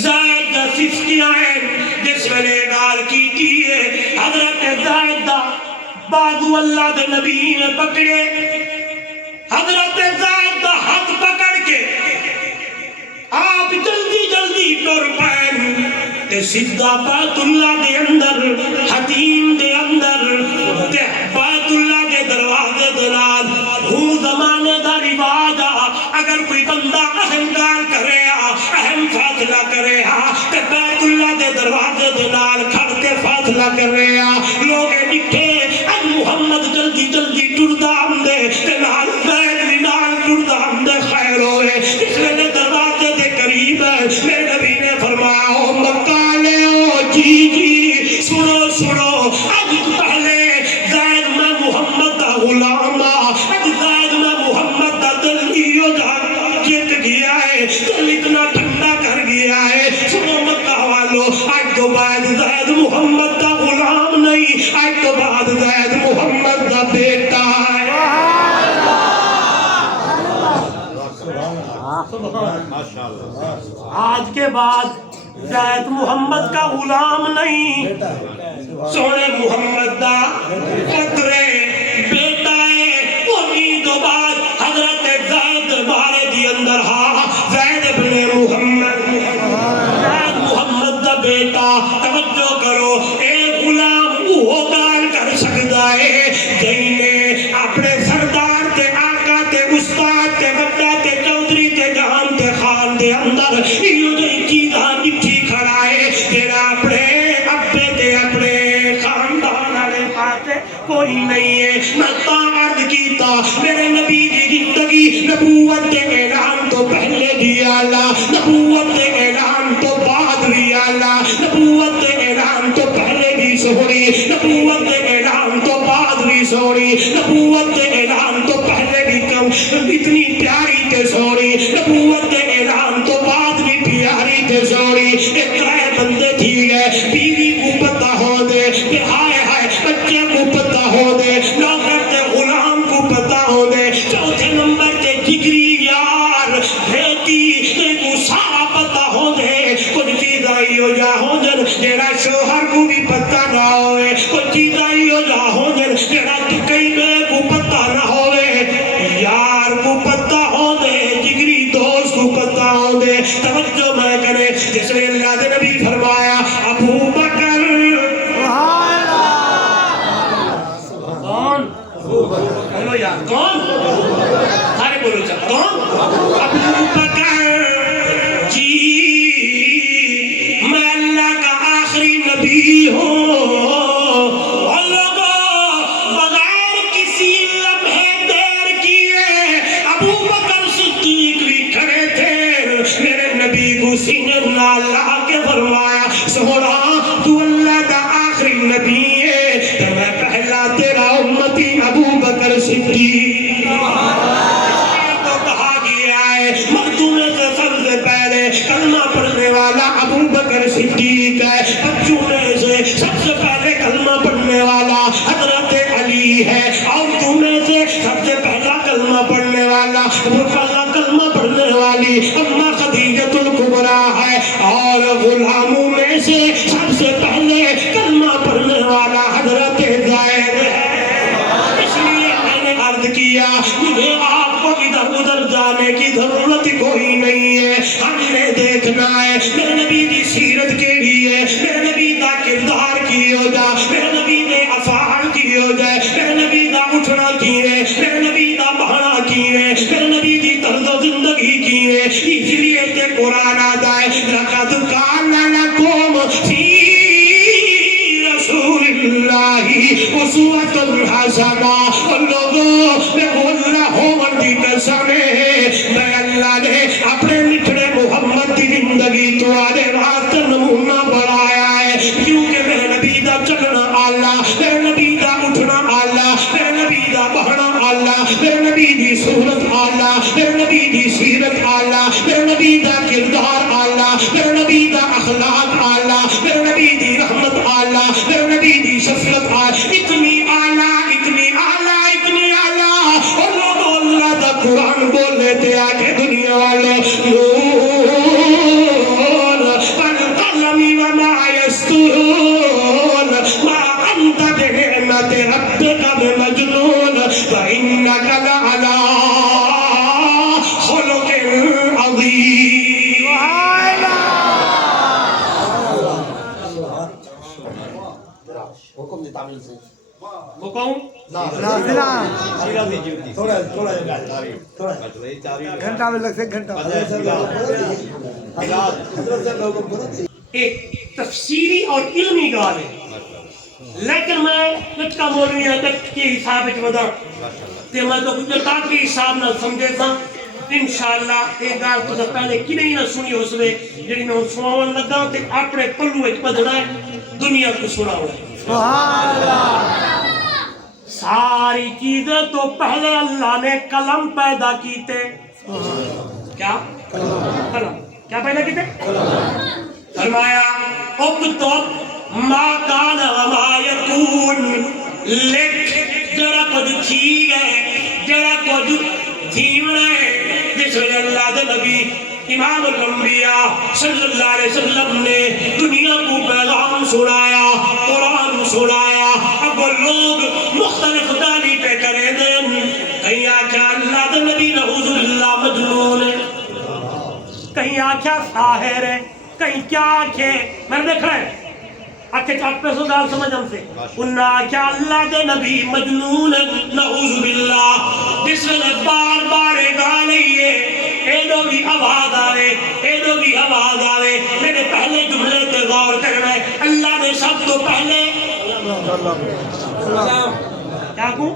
زید دا سفکیاں ہیں جس میں نے گال کی دیئے حضرت زید دا بعدو اللہ دے نبی نے پکڑے حضرت زید دا ہاتھ پکڑ کے آپ جلدی جلدی ٹر پائیں تے سدھا بیت اللہ دے اندر حتیم دے اندر تے بیت اللہ دے دروازے دلال ہوں زمانے دا رواج اگر کوئی بندہ اہم کار کرے اہم فیصلہ کرے تے بیت اللہ دے دروازے دلال کھڑ کے فیصلہ کرے لوگ نکھے اب محمد جلدی جلدی ٹردہ ہم دے تے نال زید نال ٹردہ ہم دے خیر ہوئے اس لئے دروازے دے قریب ہے میرے نبی نے فرمایا او مکہ لے او جی سنو سنو آج پہلے زید میں محمد دا غلام آج زید میں محمد دا دل جیت گیا ہے دل اتنا ٹھنڈا کر گیا ہے سنو والو اج تو بعد زید محمد دا غلام نہیں، اج تو بعد زید محمد دا بیٹا ہے۔ آج کے بعد زید محمد کا غلام نہیں، سونے محمد دا پترے بیٹا ہے۔ امید و بعد حضرت زید بارے دی اندر ہاں زید ابن محمد، زید محمد دا بیٹا۔ توجہ کرو، اے غلام وہ گال کر سکتا ہے جنہیں اپنے سردار تے آقا تے استاد تے بڑا تے چودھری تے جہان تے خان دے اندر یہ جو چیزاں لکھی کھڑا ہے تیرا اپنے ابے تے اپنے خاندان والے پاسے کوئی نہیں ہے۔ میں تا عرض کیتا میرے نبی دی زندگی نبوت دے اعلان تو پہلے بھی آلہ، نبوت دے اعلان تو بعد بھی آلہ، نبوت دے اعلان تو پہلے بھی سہوری، نبوت دے اعلان تو بعد بھی سہوری، نبوت دے اعلان تو پہلے بھی کم، اتنی پیاری تے سہوری، نبوت دے اعلان تو بعد بھی پیاری تے سہوری۔ ایک رائے بندے تھی گئے، بیوی کو پتہ ہو دے کہ ہائے ہائے بچے کو پتہ ہو دے، نوکر تے غلام کو پتہ ہو دے، چوتھے نمبر تے جگری یار بھیتی تے کو سارا پتہ ہو دے۔ کچھ چیز آئی ہو جا ہو جن جیڑا شوہر کو بھی پتہ نہ ہوئے، کچھ چیز آئی ہو جا ہو جن جیڑا کئی میں کو پتہ نہ ہوئے، یار کو پتہ ہو دے، جگری دوست کو پتہ ہو دے۔ توجہ میں کرے جس میں اللہ دے نبی فرمایا ابو بکر، کون؟ بولو یار کون؟ سارے بولو چاہتا کون؟ ابو بکر جی میں اللہ کا آخری نبی ہوں، اور لوگوں بغیر کسی لمحے دیر کیے ابو بکر صدیق بھی کھڑے تھے، میرے نبی کو سینے لا کے فرمایا سوڑا تو اللہ کا آخری نبی ہے تو میں پہلا تیرا امتی ابو بکر صدیق۔ تو کہا گیا ہے مردوں میں سے سب سے پہلے کلمہ پڑھنے والا ابو بکر صدیق ہے، بچوں میں سے سب سے پہلے کلمہ پڑھنے والا حضرت علی ہے، عورتوں میں سے سب سے پہلا کلمہ پڑھنے والا کلمہ پڑھنے والی اماں خدیجۃ الکبریٰ ہے، اور غلاموں میں سے سب سے پہلے کلمہ پڑھنے والا حضرت زید ہے۔ اس لیے میں نے عرض کیا مجھے آپ کو ادھر ادھر جانے کی ضرورت کوئی نہیں ہے، ہم نے دیکھنا ہے میرے نبی کی سیرت کیڑی ہے، میرے نبی کا کردار کی ہو جا، میرے نبی نے افعال کی ہو جائے، میرے نبی کا اٹھنا کی ہے، میرے نبی کا بہنا کی ہے، میرے نبی کی طرز و زندگی کی ہے۔ اس لیے کہ قرآن آتا ہے لقد کان لکم فی رسول اللہ اسوۃ حسنہ، اور لوگوں میں بول رہا ہوں دی قسم ہے میں اللہ نے اپنے مٹھڑے محمد کی زندگی تمہارے واسطے نمونہ بڑھایا ہے، کیونکہ میرے نبی دا چلنا آلہ، میرے نبی دا اٹھنا آلہ، میرے نبی دا بہنا آلہ، میرے نبی دی صورت آلہ، میرے نبی دی سیرت آلہ، میرے نبی دا کردار آلہ، میرے نبی دا اخلاق آلہ، میرے نبی دی رحمت آلہ، میرے نبی دی شفقت آلہ، اتنی آلہ اتنی آلہ اتنی آلہ۔ اور لوگوں اللہ دا قرآن بول لیتے آگے دنیا والے نون والقلم وما یسطرون ما انت بنعمت ربک بمجنون وانک لعلی خلق عظیم۔ حکم دی تعمیل سے وہ کون؟ گھنٹہ میں لگ سے گھنٹہ ایک تفسیری اور علمی گال ہے، لیکن میں لٹکا مولوی عدد کے حساب ودا تے میں تو کتا کے حساب نہ سمجھے تھا۔ انشاءاللہ ایک گال تو پہلے کی نہیں نہ سنی اس میں جڑی میں سناون لگا تے اپنے پلو وچ بدھنا ہے دنیا کو سناؤں ہے۔ سبحان اللہ۔ ساری چیزیں تو پہلے اللہ نے قلم پیدا کیتے، کیا؟ قلم کیا پیدا کیتے؟ فرمایا اکتب ما کان وما یکون، لکھ جڑا کچھ تھی گئے جڑا کچھ تھیونا ہے، جس وجہ اللہ دے نبی امام الانبیاء صلی اللہ علیہ وسلم نے دنیا کو پیغام سنایا، قرآن سنایا۔ اب وہ لوگ مختلف دانی پہ کرے دیں، کہیں آکھا اللہ دے نبی نعوذ باللہ مجنون ہے، کہیں آکھا ساحر ہے، کہیں کیا آکھے، میں نے دیکھ رہا ہے آکھے چاک پہ سو گال سمجھ ہم سے، انہا آکھا اللہ دے نبی مجنون ہے نعوذ باللہ، جس میں بار بار گالئیے ایڈو بھی آواز آوے، ایڈو بھی آواز آوے۔ میرے پہلے جملے تے غور کرنا ہے، اللہ نے سب تو پہلے کیا کو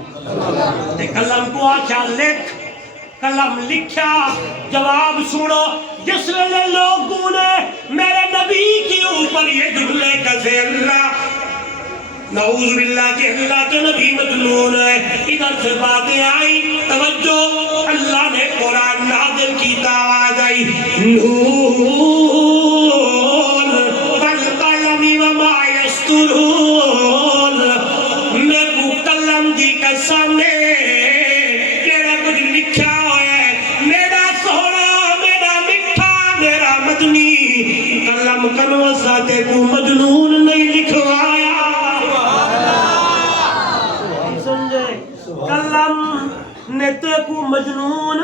تے کلم کو آکھا لکھ، کلم لکھا، جواب سنو۔ جس ویلے لوگوں نے میرے نبی کے اوپر یہ جملے کسے اللہ نعوذ باللہ کہ اللہ کے نبی مجنون ہے، ادھر سے باتیں آئی، توجہ، اللہ نے قرآن نازل کی، آواز آئی نون والقلم وما یسطرون، میں کو قلم دی قسم ہے تیرا کچھ لکھا ہے، میرا سونا، میرا مٹھا، میرا مدنی قلم کنوسا تے کو مجنون نہیں لکھوایا۔ کلم نے تے کو مجنون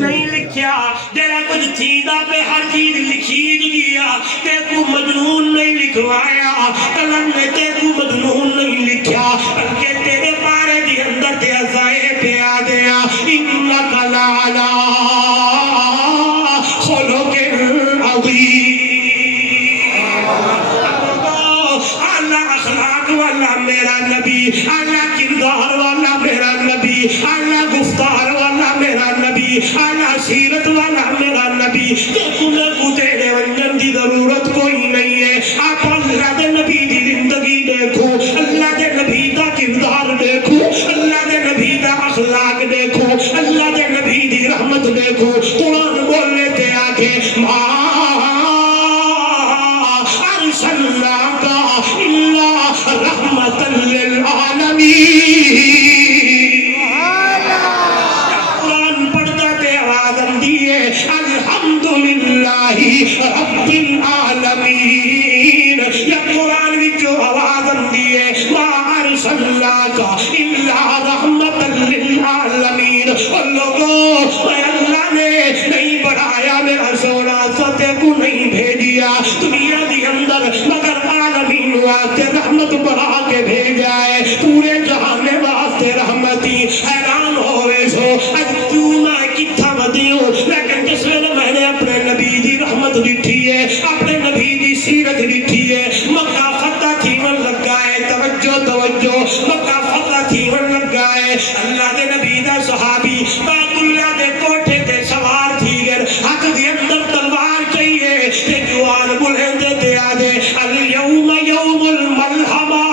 نہیں لکھیا، جیرا کچھ تھیدہ پہ ہر چیز لکھی گیا، تے کو مجنون نہیں لکھوایا، کلم نے تے کو مجنون نہیں لکھیا، بلکہ تیرے پارے دی اندر تے عزائے پہ آدیا انکا لعلا خلق عظیم۔ اللہ اخلاق والا میرا نبی، اللہ کردار والا میرا نبی، اللہ گفتار والا میرا نبی، اللہ سیرت والا میرا نبی، دیکھو میں کو تیرے ونجن دی ضرورت کوئی نہیں ہے۔ آپ اللہ دے نبی دی زندگی دیکھو، اللہ دے نبی دا کردار دیکھو، اللہ دے نبی دا اخلاق دیکھو، اللہ دے نبی دی رحمت دیکھو۔ قرآن بولنے تے آگے ما ارسلناک الا رحمتا للعالمین۔ قرآن پڑھتا تے آواز اندی ہے الحمدللہ رب العالمین، یا قرآن وچو آواز اندی ہے ما ارسلناک الا رحمتا للعالمین۔ اور لوگوں میں اللہ نے نہیں بڑھایا، میرا سونا ستے کو نہیں بھیجیا دنیا دی اندر، مگر عالمین واسطے رحمت بڑھا کے بھیجا ہے، پورے جہان واسطے رحمتی۔ حیران ہوئے سو اج کیوں میں کتھا ودیوں، لیکن جس ویلے میں نے اپنے نبی دی رحمت ڈٹھی ہے، اپنے نبی دی سیرت ڈٹھی ہے، مکہ فتح تھیون لگا ہے، توجہ توجہ، مکہ فتح تھیون لگا ہے۔ اللہ دے نبی دا صحابی بیت اللہ دے کوٹھے تے سوار تھی گئے، ہاتھ دے اندر تلوار چاہیے، تے جوان بلندے تے آدھے الیوم یوم الملحمہ،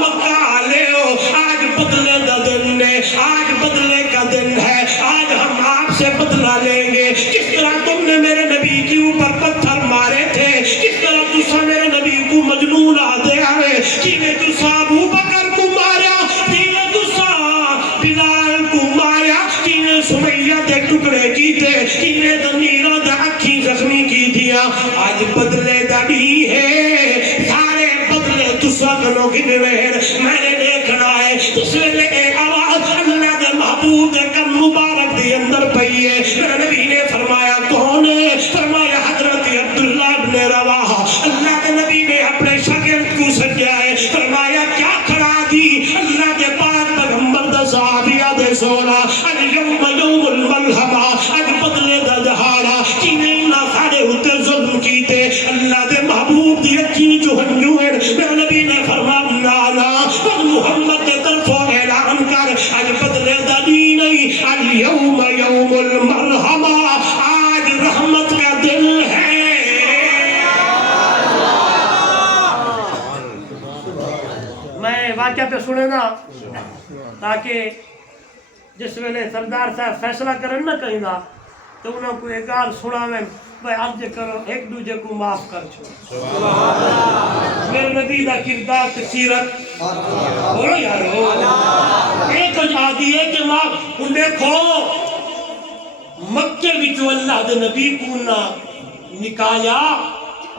مکہ لیو آج بدلے دا دن ہے، آج بدلے کا دن ہے، آج ہم آپ سے بدلہ لیں گے۔ کس طرح تم نے میرے نبی کے اوپر پتھر مارے تھے، کس طرح تسا میرے نبی کو مجنون آدھے آئے، کیویں تسا ابو بکر کو ماریا، کیویں تسا بلال کو ماریا، کیویں سمیہ دے ٹکڑے کیتے، کیویں دنیرہ دے اکھی زخمی کی دیا۔ آج بدلے دا نہیں ہے، سارے بدلے تسا کنو گنویں، میں نے دیکھنا ہے اس ویلے اے آواز اللہ دے محبوب دے کم مبارک دے اندر پئی ہے۔ میرے نبی نے فرمایا کون ہے؟ فرمایا حضرت عبداللہ بن رواحہ۔ اللہ کے نبی نے اپنے شاگرد کو سجا ہے، فرمایا کیا کھڑا دی؟ اللہ کے پاک پیغمبر دا صحابیہ دے سونا الیوم یوم الملحمہ، اج بدلے دا دہاڑا، کیویں نہ سارے ہوتے ظلم کیتے، اللہ دے محبوب دی اکھی جو ہنجو ہے۔ میرے نبی نے فرمایا نانا محمد کے طرف اعلان کر اج بدلے دا دی نہیں، الیوم یوم المرحمہ، آج رحمت کا دن ہے۔ میں واقعہ پہ سنے نا تاکہ جس ویلے سردار صاحب فیصلہ کرن نہ کہیں گا تو انہوں کو ایک گال سنا میں پہ عرض کرو ایک دوجے کو معاف کر چھو میرے نبی دا کردار سیرت بولو یارو ایک آدھی ہے کہ ماں ان دیکھو مکے وچ اللہ دے نبی کو نہ نکایا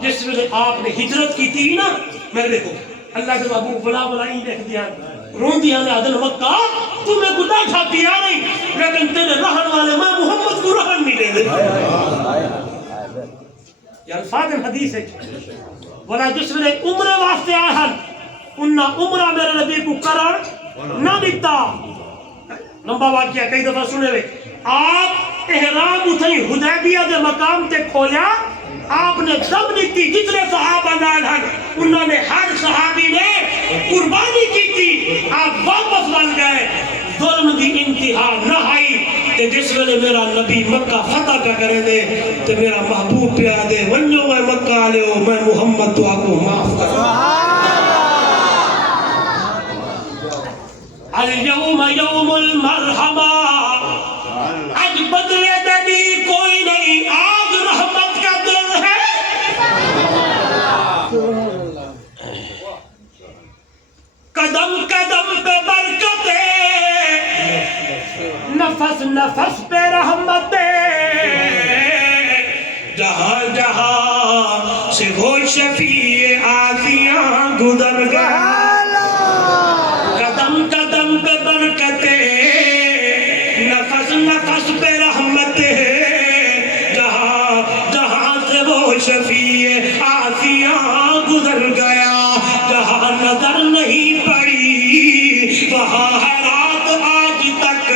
جس ویلے آپ نے ہجرت کی تھی نا میں دیکھو اللہ کے محبوب بلا ہی دیکھ دیا رون دیا نے عدل مکہ تمہیں گدا تھا پیا نہیں لیکن تیرے رہن والے میں محمد کو رہن نہیں دے دے یہ الفاظ حدیث ہے ولا جس ویلے عمرے واسطے آئے ہیں انہاں عمرہ میرے نبی کو کرن نہ دیتا لمبا واقعہ کئی دفعہ سنے ہوئے آپ احرام اتھائی حدیبیہ دے مقام تے کھولیا آپ نے دم دیتی جتنے صحابہ نال ہیں انہوں نے ہر صحابی نے قربانی کی تھی آپ واپس بن گئے ظلم دی انتہا نہ آئی تے جس ویلے میرا نبی مکہ فتح پہ کرے دے تے میرا محبوب پہ آدے ونجو میں مکہ آلے ہو میں محمد تو آپ کو معاف کروں اليوم یوم المرحمہ آج بدلے دنی کوئی نہیں آج رحمت کا دن ہے قدم قدم پہ برکتیں نفس نفس پہ رحمتیں جہاں جہاں سے وہ شفیع آسیاں گزر گئے قدم قدم پہ برکتیں نفس نفس پہ رحمتیں جہاں جہاں سے وہ شفیع آسیاں گزر گیا جہاں نظر نہیں پڑی وہاں ہے رات آج تک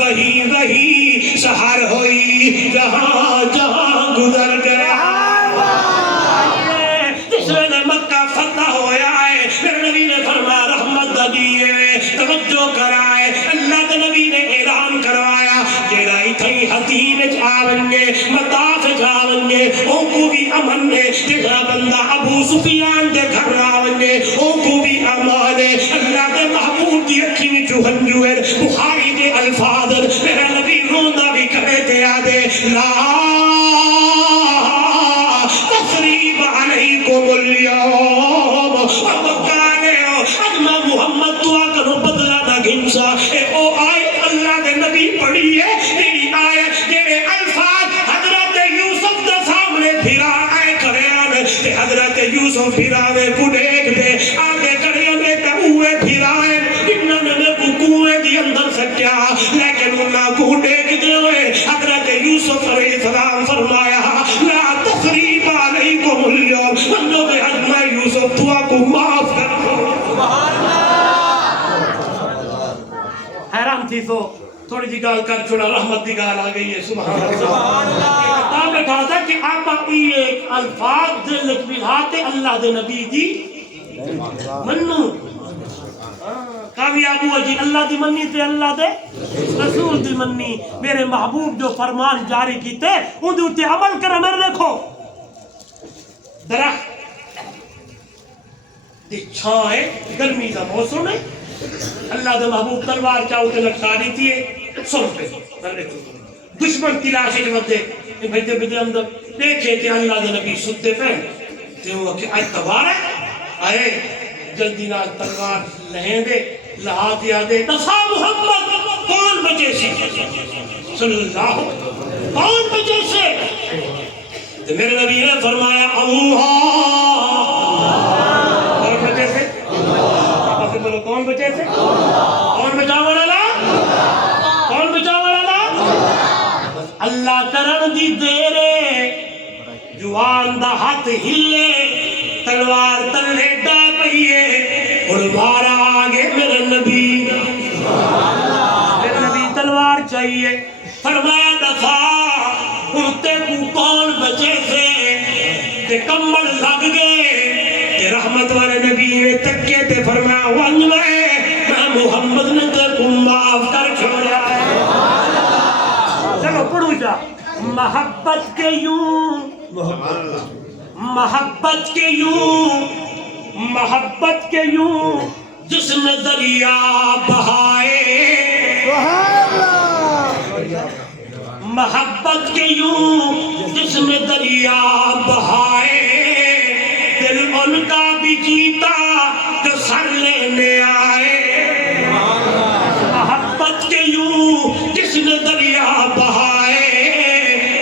وہی وہی سحر ہوئی جہاں جہاں گزر گیا جس ویلے مکہ فتح ہویا ہے میرے نبی نے فرمایا رحمت دیے توجہ کرائے اللہ کے نبی نے اعلان کروایا جیڑا اتھائی حتیم آونگے مطاف آونگے ان کو بھی امن ہے جیڑا بندہ ابو سفیان دے گھر آونگے ان کو بھی امان ہے اللہ کے محبوب کی اکھی میں جو ہنجو ہے بخاری دے الفاظ میرا نبی روندہ بھی کہے دے آدے لا تثریب علیکم اليوم ومکانے اجمع محمد دعا کرو بدلہ نہ گھنسا اے او آئے اللہ دے نبی پڑھی ہے تیری آئے تیرے الفاظ حضرت یوسف دے سامنے پھرا آئے کھڑے آنے تے حضرت یوسف پھرا میں کو دیکھ دے آگے کھڑے آنے تے اوے پھرا ہے انہوں نے میں کو کوئے دی اندر سکیا لیکن انہوں کو دیکھ دے ہوئے حضرت یوسف علیہ السلام فرمایا لا تثریب علیکم اليوم بندوں میں حضرت یوسف دعا کو معاف کر حیران تھی تو تھوڑی جی گال کر چھوڑا رحمت دی گال آگئی ہے سبحان اللہ کتاب میں کہا تھا کہ آپ اپنی ایک الفاظ دل لکھاتے اللہ دے نبی دی منو کامیاب ہوا جی اللہ دی منی تے اللہ دے رسول دی منی میرے محبوب جو فرمان جاری کیتے ان دے اتے عمل کرے میرے دیکھو درخت دی چھائے گرمی دا موسم ہے اللہ دے محبوب تلوار چاہو تے لٹکاری تھی سن پہ دشمن تلاشے کے مدے بھیجے بھیجے اندر دیکھے کہ اللہ دے نبی ستے پہن تے وہ کہ آج تبار ہے آئے جلدی نال تلوار لہیں دے لہا دیا دے دفع محمد کون بچے سے صلی اللہ کون بچے سے تے میرے نبی نے فرمایا اللہ کون بچے سے بولو کون بچے سے کون بچاوڑ اللہ کون بچاوڑ اللہ اللہ کرن دی دیرے جوان دا ہاتھ ہلے تلوار تلے دا پئیے اور مارا آگے میرے نبی تلوار چاہیے فرمایا دفع اڑتے کو کون بچے سے تے کمبل لگ گئے تے رحمت والے نبی نے تکے تے فرمایا ونج میں محمد نے تے کو معاف کر چھوڑا ہے چلو پڑھو جا محبت کے یوں محبت کے یوں جس نے دریا بہائے محبت کے یوں جس میں دریا بہائے دل ان کا بھی جیتا جو سر لینے آئے محبت کے یوں جس نے دریا بہائے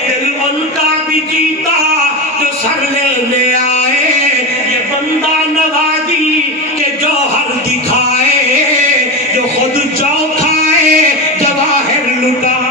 دل ان کا بھی جیتا جو سر لینے آئے یہ بندہ نوازی کے جوہر دکھائے جو خود جو کھائے جواہر لٹائے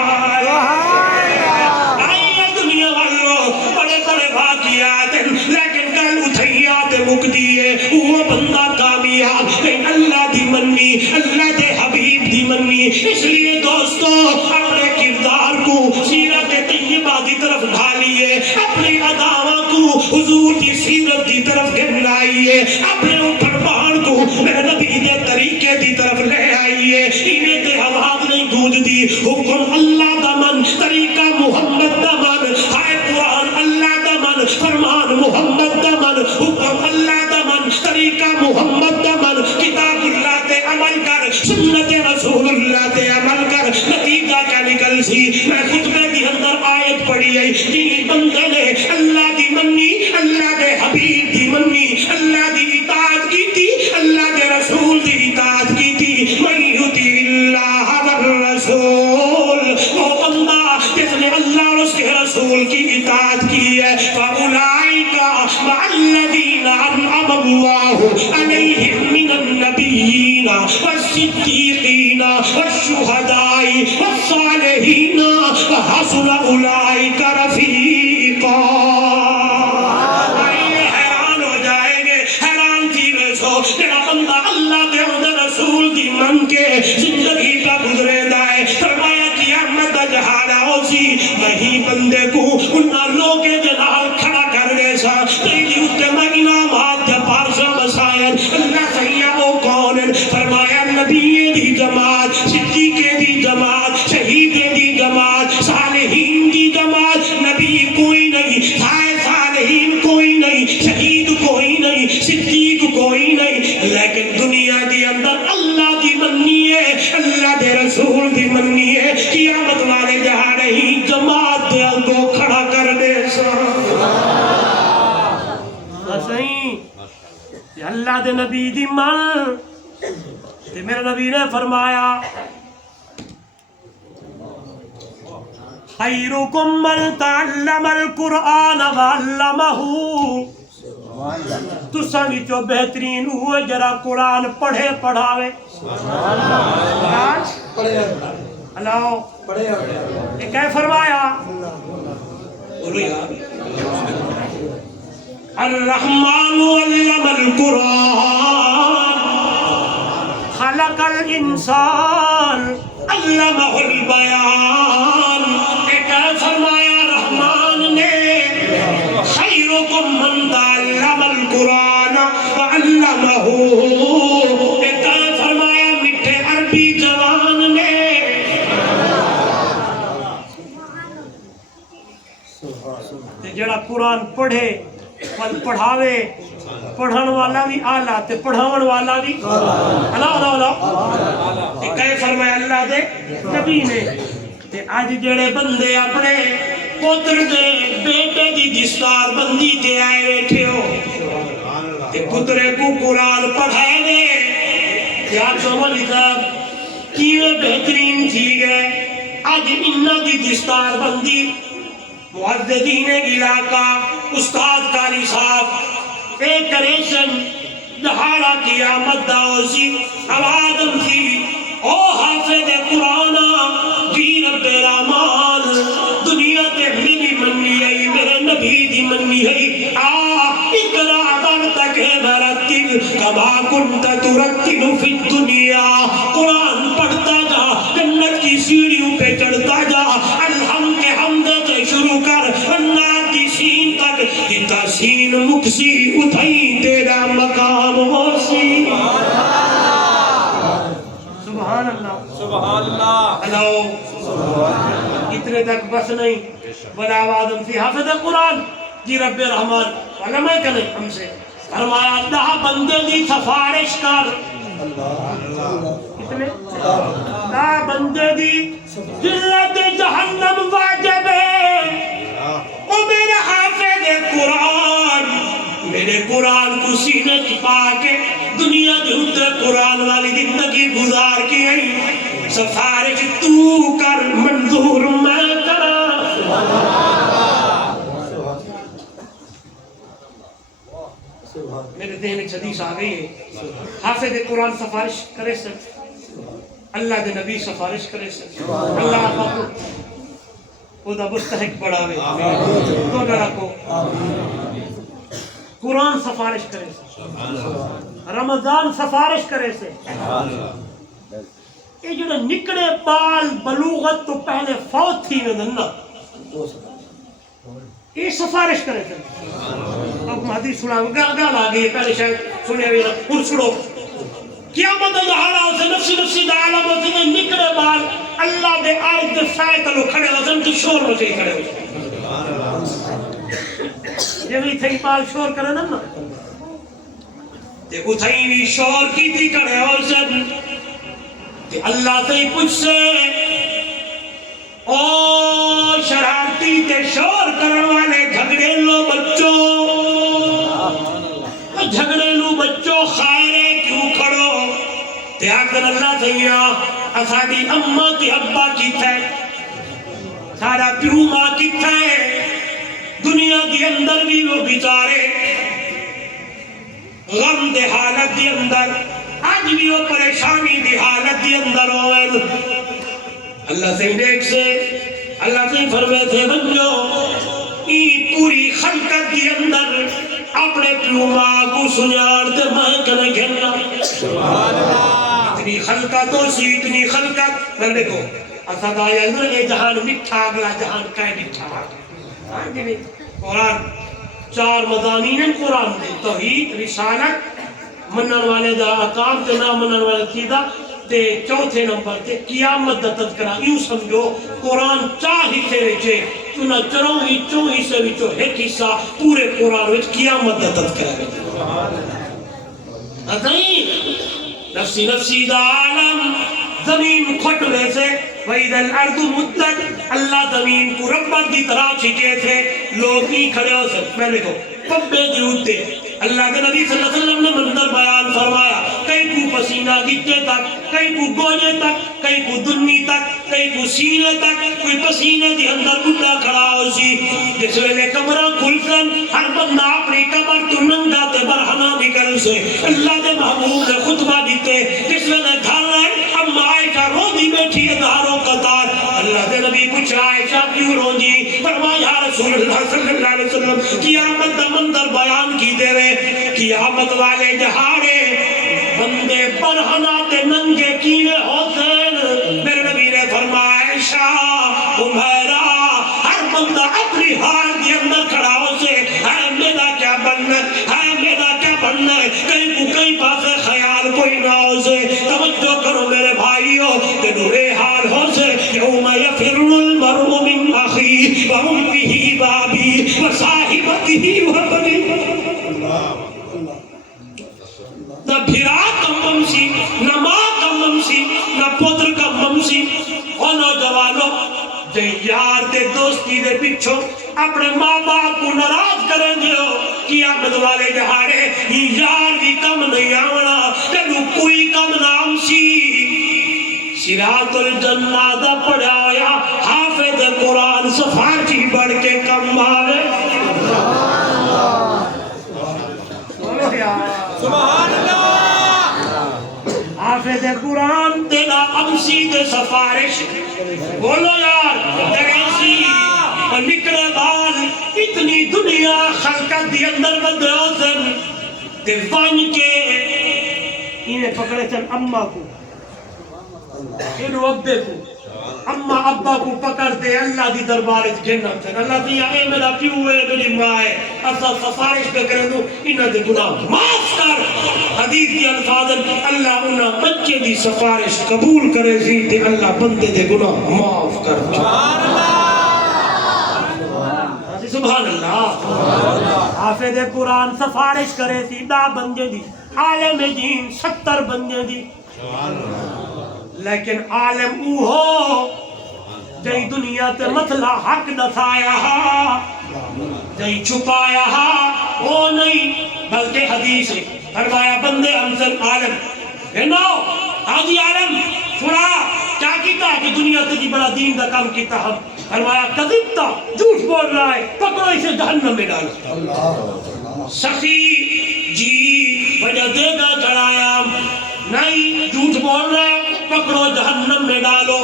آئیے دنیا والوں بڑے بڑے واقعات لیکن کل اتھیات مک دیئے وہ بندہ کامیاب نہیں اللہ دی منی اللہ دے حبیب دی منی اس لیے دوستو اپنے کردار کو سیرت طیبہ دی طرف ڈھالیے اپنی اداواں کو حضور کی سیرت دی طرف گھنائیے اپنے اوپر پہاڑ کو میرے نبی دے طریقے دی طرف لے آئیے انہیں تے آواز نہیں گونج دی حکم اللہ دا من طریقہ محمد دا من ہائے قرآن اللہ دا من فرمان محمد دا من حکم اللہ دا من طریقہ محمد دا من کتاب اللہ تے عمل کر سنت رسول اللہ تے عمل کر نتیجہ کیا نکل سی میں خطبے دی اندر آیت پڑھی ہے جن بندے نے اللہ دی منی اللہ دے حبیب دی منی اللہ دی اطاعت کی تھی اللہ دے رسول دی اطاعت کی تھی من یطیع اللہ والرسول وہ بندہ جس نے اللہ اور اس کے رسول کی اطاعت کی ہے فَأُولَئِكَ مَعَ الَّذِينَ أَنْعَمَ اللَّهُ عَلَيْهِمْ مِنَ النَّبِيِّينَ وَالصِّدِّيقِينَ وَالشُّهَدَاءِ وَالصَّالِحِينَ وَحَسُنَ أُولَئِكَ رَفِيقًا حیران ہو جائیں گے حیران چیزیں سو جڑا بندہ اللہ دے رسول دی من کے زندگی کا گزرے دائے فرمایا قیامت دا جہانا ہو سی وہی بندے کو انہاں لوگے جنال کھڑا کرنے سا تیلی اتمہ انامات دے پارشا مسائل اللہ سیاہ وہ کون ہے فرمایا نبی دی جماعت صدیقے دی جماعت شہیدے دی جماعت صالحین دی جماعت نبی کوئی نہیں صالحین کوئی نہیں شہید کوئی نہیں صدیق کوئی نہیں لیکن دنیا دی اندر اللہ دی منی ہے اللہ دے رسول دی منی ہے قیامت والے جہاں نہیں جماعت دے کو کھڑا کر دے سا صحیح اللہ دے نبی دی من تے میرے نبی نے فرمایا خیرکم من تعلم القرآن وعلمہ تو سمی جو بہترین ہوئے جرا قرآن پڑھے پڑھاوے اللہ یہ کہہ فرمایا الرحمن علم القرآن خلق الانسان علمہ البیان یہ کہہ فرمایا رحمان نے خیرکم من تعلم القرآن وعلمہ یہ کہہ فرمایا میٹھے عربی جوان نے جڑا قرآن پڑھے پڑھاوے پڑھن والا بھی آلہ تے پڑھاون والا بھی اللہ تے کہے فرمایا اللہ دے نبی نے تے آج جڑے بندے اپنے پتر دے بیٹے دی دستار بندی تے آئے بیٹھے ہو تے پترے کو قرآن پڑھائے دے کیا چوملی صاحب کیوے بہترین تھی گئے آج انہ دی دستار بندی معددین علاقہ استاد کاری صاحب ایک کریشن دہاڑا قیامت داوسی آوازم تھی او حافظ قرآن دی رب رامان دنیا تے میری منی ہے میرے نبی دی منی ہے اقرا درتک برتل کما کنت ترتل فی الدنیا قرآن پڑھتا جا جنت کی سیڑھیوں پہ چڑھتا جا الحمد کے حمد سے شروع کر النار کی سین تک جتا سین مکسی اتھائی تیرا مقام ہو سی سبحان اللہ سبحان اللہ ہلو اتنے تک بس نہیں بلا آدم فی حافظ قرآن جی رب رحمان علماء کرے ہم سے فرمایا اللہ بندے دی سفارش کر اتنے اللہ بندے دی جلت جہنم واجہ قرآن کو سینے چھپا کے دنیا کے اتنے قرآن والی زندگی گزار کے آئی سفارش تو کر منظور میں کرا میرے ذہن ایک حدیث آ گئی ہے حافظ قرآن سفارش کرے سر اللہ دے نبی سفارش کرے سر اللہ آپ کو وہ دا مستحق بڑھاوے تو نہ رکھو قرآن سفارش کرے سے رمضان سفارش کرے سے یہ جو نکڑے بال بلوغت تو پہلے فوت تھی نا یہ سفارش کرے سے اب حدیث سنا گال آ گئی ہے پہلے شاید سنے ہوئے ان سنو قیامت دہاڑا اسے نفسی دا عالم اسے نکڑے بال اللہ دے آیت دے سائے تلو کھڑے ہو سن تو شور ہو جائے کھڑے ہو یہ بھی تھئی بال شور کرے نا تے اتھائی بھی شور کی تھی کھڑے ہو سن تے اللہ سے پوچھ سے او شرارتی تے شور کرن والے جھگڑے لو بچوں خائرے کیوں کھڑو تے آکر اللہ سیاں اساڑی اماں تے ابا کی تھے ساڑا پیو ماں کی تھے دنیا دی اندر بھی وہ بیچارے غم دے حالت دی اندر آج بھی وہ پریشانی دی حالت دی اندر ہوئے اللہ سے نیک سے اللہ سے فرمے تھے بنجو ای پوری خلقت دی اندر اپنے پیو ماں کو سنیار دے ماں کنے گھرنا اتنی خلقت ہو سی اتنی خلقت میں دیکھو اسد آیا اندر اے جہان مٹھا اگلا جہان کائے مٹھا قرآن 4 مضامین ہیں قرآن دے توحید رسالت منن والے دا اقام تے نہ منن والے سیدھا تے چوتھے نمبر تے قیامت دا تذکرہ یوں سمجھو قرآن 4 حصے وچے چنا 4 حصے وچوں ایک حصہ پورے قرآن وچ قیامت دا تذکرہ ہے نفسی نفسی دا عالم زمین کھٹ رہے سے وَإِذَا الْأَرْضُ مُدَّتْ اللہ زمین کو ربت کی طرح چھکے تھے لوگ نہیں کھڑے ہو سکتے میں دیکھو پبے دیوتے اللہ کے نبی صلی اللہ علیہ وسلم نے منظر بیان فرمایا کہیں کو پسینہ گٹے تک کہیں کو گوجے تک کہیں کو دنی تک کہیں کو سینے تک کوئی پسینے دی اندر بڑا کھڑا ہو سی جس ویلے کمرہ کھل سن ہر بندہ اپنی کمر تو ننگا تے برہنہ نکل سے اللہ کے محبوب نے خطبہ دیتے جس ویلے گھر رہے اما عائشہ رو دی بیٹھی ہے داروں قطار اللہ کے نبی پوچھ عائشہ کیوں رو جی فرمایا رسول اللہ صلی اللہ علیہ وسلم قیامت دا منظر بیان کی دے رہے قیامت والے جہاڑے بندے برہنہ تے ننگے کینے ہوتے میرے نبی نے فرمایا عائشہ عمیرہ ہر بندہ اپنی حال کے اندر کھڑا ہو سے ہے میرا کیا بننا ہے میرا کیا بننا ہے کہیں کو کہیں پاسے خیال کوئی نہ ہو سے توجہ کرو میرے بھائیوں کہ نورے حال ہو سے یوم یفر المرء من اخیہ وامہ وابیہ وصاحبتہ وبنیہ نہ بھیرا کا ممسی نہ ماں کا ممسی نہ پتر کا ممسی اور نوجوانوں جو یار دے دوستی دے پچھو اپنے ماں باپ کو ناراض کریں گے ہو قیامت والے جہاڑے یار بھی کم نہیں آونا جنو کوئی کم نام سی صراط الجنہ دا پڑھا ہویا حافظ قرآن سفارشی بڑھ کے کم آوے سبحان اللہ حافظ قرآن تیرا امسی دے سفارش بولو یار دریسی نکڑے بال اتنی دنیا خلقت دی اندر بدے ہوسن تے وان کے انہیں پکڑے چل اممہ کو انہوں ابے کو اممہ ابا کو پکڑ دے اللہ دی دربار اس گھنہ تھے اللہ دیا اے میرا پیو ہے میری ماں ہے اصلا سفارش پہ کرے دو انہوں دے گناہ معاف کر حدیث دی الفاظ اللہ انہوں بچے دی سفارش قبول کرے سی تے اللہ بندے دے گناہ معاف کر سبحان اللہ حافظ قرآن سفارش کرے سی دا بندے دی عالم دین 70 بندے دی لیکن عالم اوہو جئی دنیا تے مطلع حق دسایا نہیں چھپایا وہ نہیں بلکہ حدیث ہے فرمایا بندے امثل عالم نو حاجی عالم سنا کیا کیتا کہ دنیا تجھی بڑا دین دا کام کیتا ہم فرمایا کذبتا جھوٹ بول رہا ہے پکڑو اسے جہنم میں ڈالو سخی جی وجہ دے گا چڑھایا نہیں جھوٹ بول رہا ہے پکڑو جہنم میں ڈالو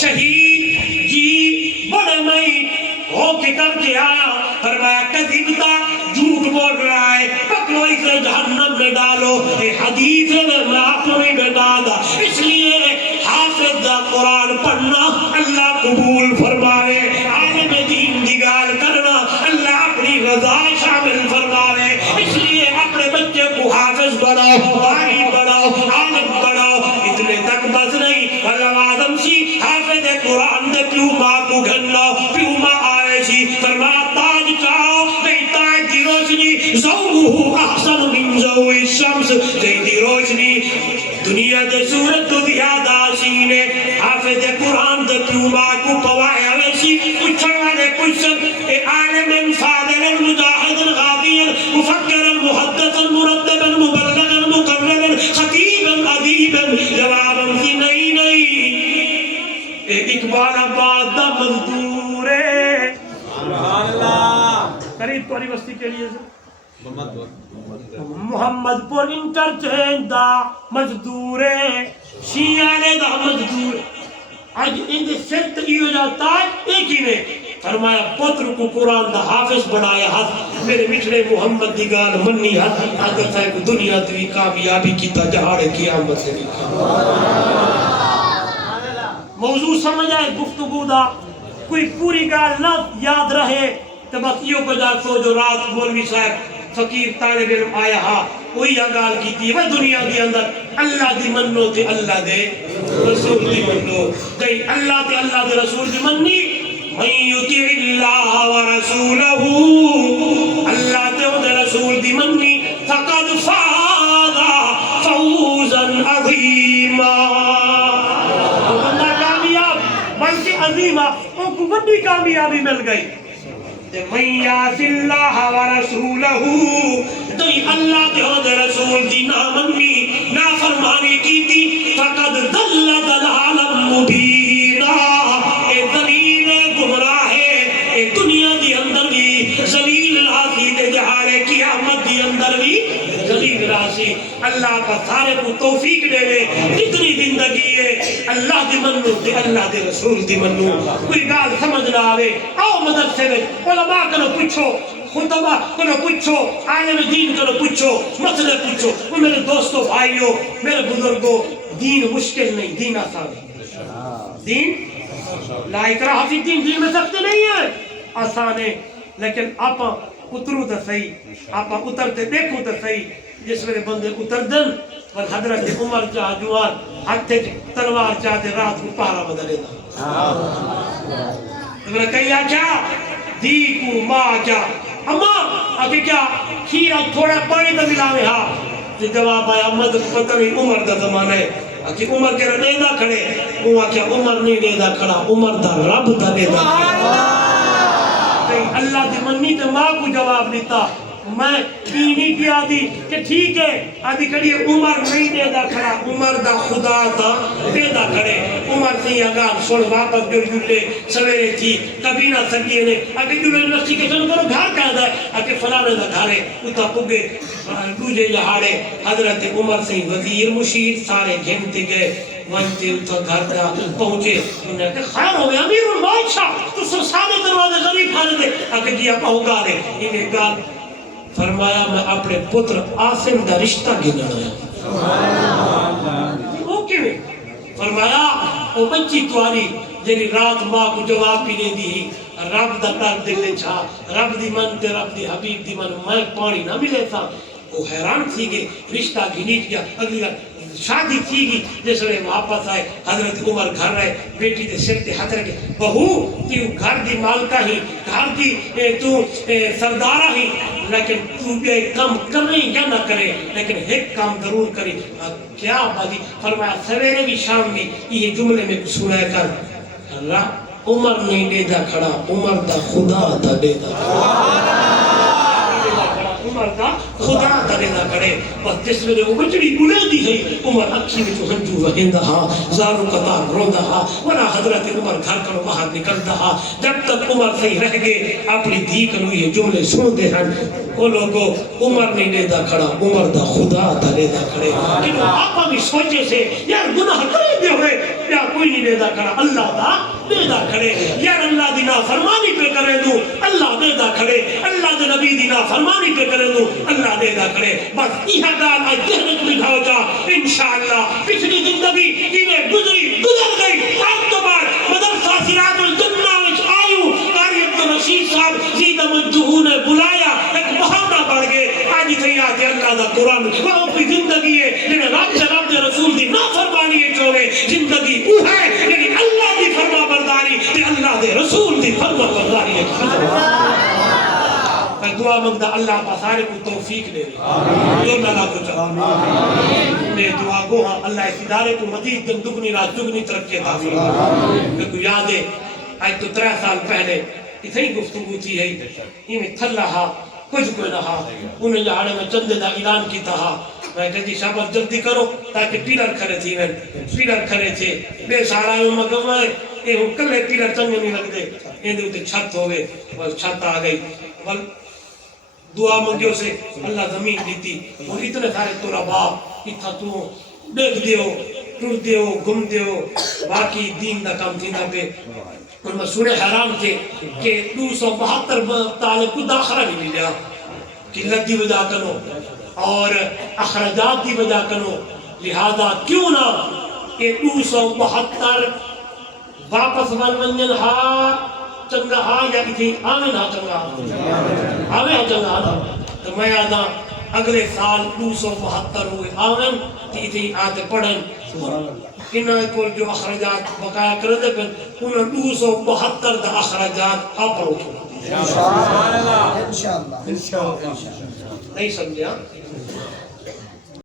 شہید جی بڑے نہیں ہو کے کر کے آیا فرمایا کذبتا جھوٹ بول رہا ہے پکڑو اسے جہنم میں ڈالو اے حدیث میں اپنے میں ڈالا اس لیے حافظ دا قرآن پڑھنا اللہ قبول فرمائے عالم دین دی گال کرنا اللہ اپنی رضا شامل فرمائے اس لیے اپنے بچے کو حافظ بناؤ قاری بناؤ عالم بناؤ اتنے تک بس نہیں اللہ آدم سی حافظ قرآن دے پیو ماں کو گھننا پیو ماں آئے سی فرمایا تاج چاہو نہیں تاج دی روشنی زوہو احسن من زوہ الشمس دی روشنی دنیا دے سورت تو زیادہ سینے حافظ قرآن دے پیو ماں کو پوائے ویسی کچھڑ والے کچھر اے عالم فاضل مجاہد غادی مفکر محدث مرتب مبلغ مقرر خطیب ادیب جواب کی نہیں اے اقبال آباد دا مزدور ہے سبحان اللہ قریب توری بستی کے لیے محمد پور انٹرچینج دا مزدور ہے شیعہ دا مزدور آج ان دے سرت ایو جاتا ہے ایک ہی نے فرمایا پتر کو قرآن دا حافظ بنایا ہاتھ میرے مٹھڑے محمد دی گال منی ہاتھ اگر صاحب دنیا دوی کامیابی کی تا جہاڑ قیامت سے بھی موضوع سمجھ آئے گفتگو دا کوئی پوری گال نہ یاد رہے تو بس یہ کو جا سو جو رات مولوی صاحب فقیر طالب علم آیا ہاں وہی گال کی تھی وہ دنیا دی اندر اللہ دی منو تے اللہ دے رسول دی منو تے اللہ تے اللہ دے رسول دی منی من یطع اللہ ورسولہ اللہ تے وہ دے رسول دی منی فقد فاز فوزا عظیما بلکہ عظیمہ ان کو بڑی کامیابی مل گئی من یعص اللہ ورسولہ دئی اللہ تے ہو دے رسول دی نامنی نافرمانی کی تھی فقد ضل ضلالا مبینا اے ذلیل گمراہ ہے اے دنیا دی اندر بھی ذلیل راسی دے جہارے قیامت دی اندر بھی ذلیل راسی اللہ کا سارے کو توفیق دے لے کتنی زندگی ہے اللہ دی منو تے اللہ دے رسول دی منو کوئی گال سمجھ نہ آوے آؤ مدرسے میں علماء کنو پوچھو خطبہ کنو پوچھو عالم دین کنو پوچھو مسئلے پوچھو وہ میرے دوستوں بھائیوں میرے بزرگوں دین مشکل نہیں دین آسان ہے دین لا اکراہ فی الدین دین میں سخت نہیں ہے آسان ہے لیکن آپ اترو تو صحیح آپ اترتے دیکھو تو صحیح جس میرے بندے اتر دن پر حضرت عمر چاہ جوان ہتھے تلوار چاہتے رات کو پہرا بدلے دا تو میں نے کہا کیا دی کو ماں کیا اما اگر کیا کھیرا تھوڑا پانی تو ملاوے ہاں تو جواب آیا مدد پتہ نہیں عمر دا زمانہ ہے اگر عمر کہہ رہا نہیں دا کھڑے وہ کیا عمر نہیں لے دا کھڑا عمر دا رب دا لے دا کھڑا اللہ دی منی تے ماں کو جواب دیتا میں نہیں کیا دی کہ ٹھیک ہے آدھی کڑی عمر نہیں دے دا کھڑا عمر دا خدا دا دے دا کھڑے عمر سے اگان سوڑ واپس جو جلے سویرے تھی کبھی نہ سکیے نے اگر جو یونیورسٹی کے سن کرو گھر کہا دا ہے اگر فلانے دا گھارے اتا پگے دوجے جہاڑے حضرت عمر سے وزیر مشیر سارے گھنتے گئے وانتے اتا گھر پر پہنچے انہوں نے کہا خیر ہوئے امیر المائشہ تو سب سامنے دروازے غریب کھانے دے اگر جی آپ ہوگا دے انہیں گال فرمایا میں اپنے پتر آسم دا رشتہ گنا وہ کیویں فرمایا وہ بچی تواری جنہی رات ماں کو جواب بھی نہیں دی رب دا کر دلے چھا رب دی من تے رب دی حبیب دی من میں پانی نہ ملے تھا وہ حیران تھی گئے رشتہ گھنیٹ گیا اگلی شادی تھی گی جس نے واپس آئے حضرت عمر گھر رہے بیٹی دے سر تے ہاتھ رکھے بہو تو گھر دی مالکہ ہی گھر دی تو سردارہ ہی لیکن تو بھی کام کریں یا نہ کرے لیکن ایک کام ضرور کری کیا بازی فرمایا سویرے بھی شام بھی یہ جملے میں سنایا کر اللہ عمر نہیں ڈیدا کھڑا عمر دا خدا دا ڈیدا عمر دا خدا دا ڈیدا کھڑے بس جس ویلے وہ بچڑی بلندی ہے عمر اکھی وچ ہنجو وہندا ہا زارو قطار روندا ہا ورا حضرت عمر گھر کھڑو باہر نکلدا ہا جب تک عمر صحیح رہ گئے اپنی دھی کنو یہ جملے سن دے ہن وہ لوگوں عمر نہیں ڈیدا کھڑا عمر دا خدا دا ڈیدا کھڑے کہ وہ آپا بھی سوچے سے یار گناہ کرے دے ہوئے یا کوئی نہیں ڈیدا کھڑا اللہ دا ڈیدا کھڑے یار اللہ دی نافرمانی پہ کرے دوں اللہ ڈیدا کھڑے اللہ دے نبی دی نافرمانی پہ کرے دوں اللہ ڈیدا کھڑے بس یہ گال آج ذہن کو بٹھاؤ جا انشاءاللہ پچھلی زندگی جنہیں گزر گئی آج تو بعد مدرسہ سراج الجنہ وچ آئیوں قاری عبدالرشید صاحب زیدہ مجہو نے بلایا ایک بہانہ بڑھ گئے آج تھی آتے اللہ دا قرآن وہ اپنی زندگی ہے جنہیں رب دے رسول دی نافرمانی ہے چوڑے زندگی وہ ہے لیکن اللہ دی فرما برداری تے اللہ دے رسول دی فرما برداری ہے میں دعا مانگتا اللہ کا سارے کو توفیق دے جو نالا کو چاہا میں دعا گو ہاں اللہ اس ادارے کو مزید دن دگنی رات دگنی ترقی عطا فرمائے میں کو یاد ہے آج تو 3 سال پہلے اتنی گفتگو تھی ہے یہ میں تھل رہا کچھ کوئی رہا انہیں جہاں میں چند دا اعلان کیتا ہا میں کہتی شابت جلدی کرو تاکہ پیلر کھڑے تھی میں پیلر کھڑے تھے بے سارا ہوں مگر میں یہ کلے پیلر چنگے نہیں لگ دے یہ دے اتے چھت ہوئے بس چھت آ گئی دعا منگیوں سے اللہ زمین دیتی اور اتنے سارے تورا باپ اتھا تو دیکھ دیو ٹر دیو گم دیو باقی دین دا کام تھی نا پہ اور میں سنے حیران تھے کہ 272 طالب کو داخلہ نہیں ملیا قلت دی وجہ کنو اور اخراجات دی وجہ کنو لہذا کیوں نہ کہ 272 واپس والمنجن ہا چنگا ہا یا کسی آمین ہا چنگا آمین ہا چنگا آدھا تو میں آدھا اگلے سال 272 ہوئے آمین تھی آتے پڑھن انہاں کو جو اخراجات بقایا کر دے پھر انہاں 272 دا اخراجات آپ پر اٹھو انشاءاللہ نہیں سمجھا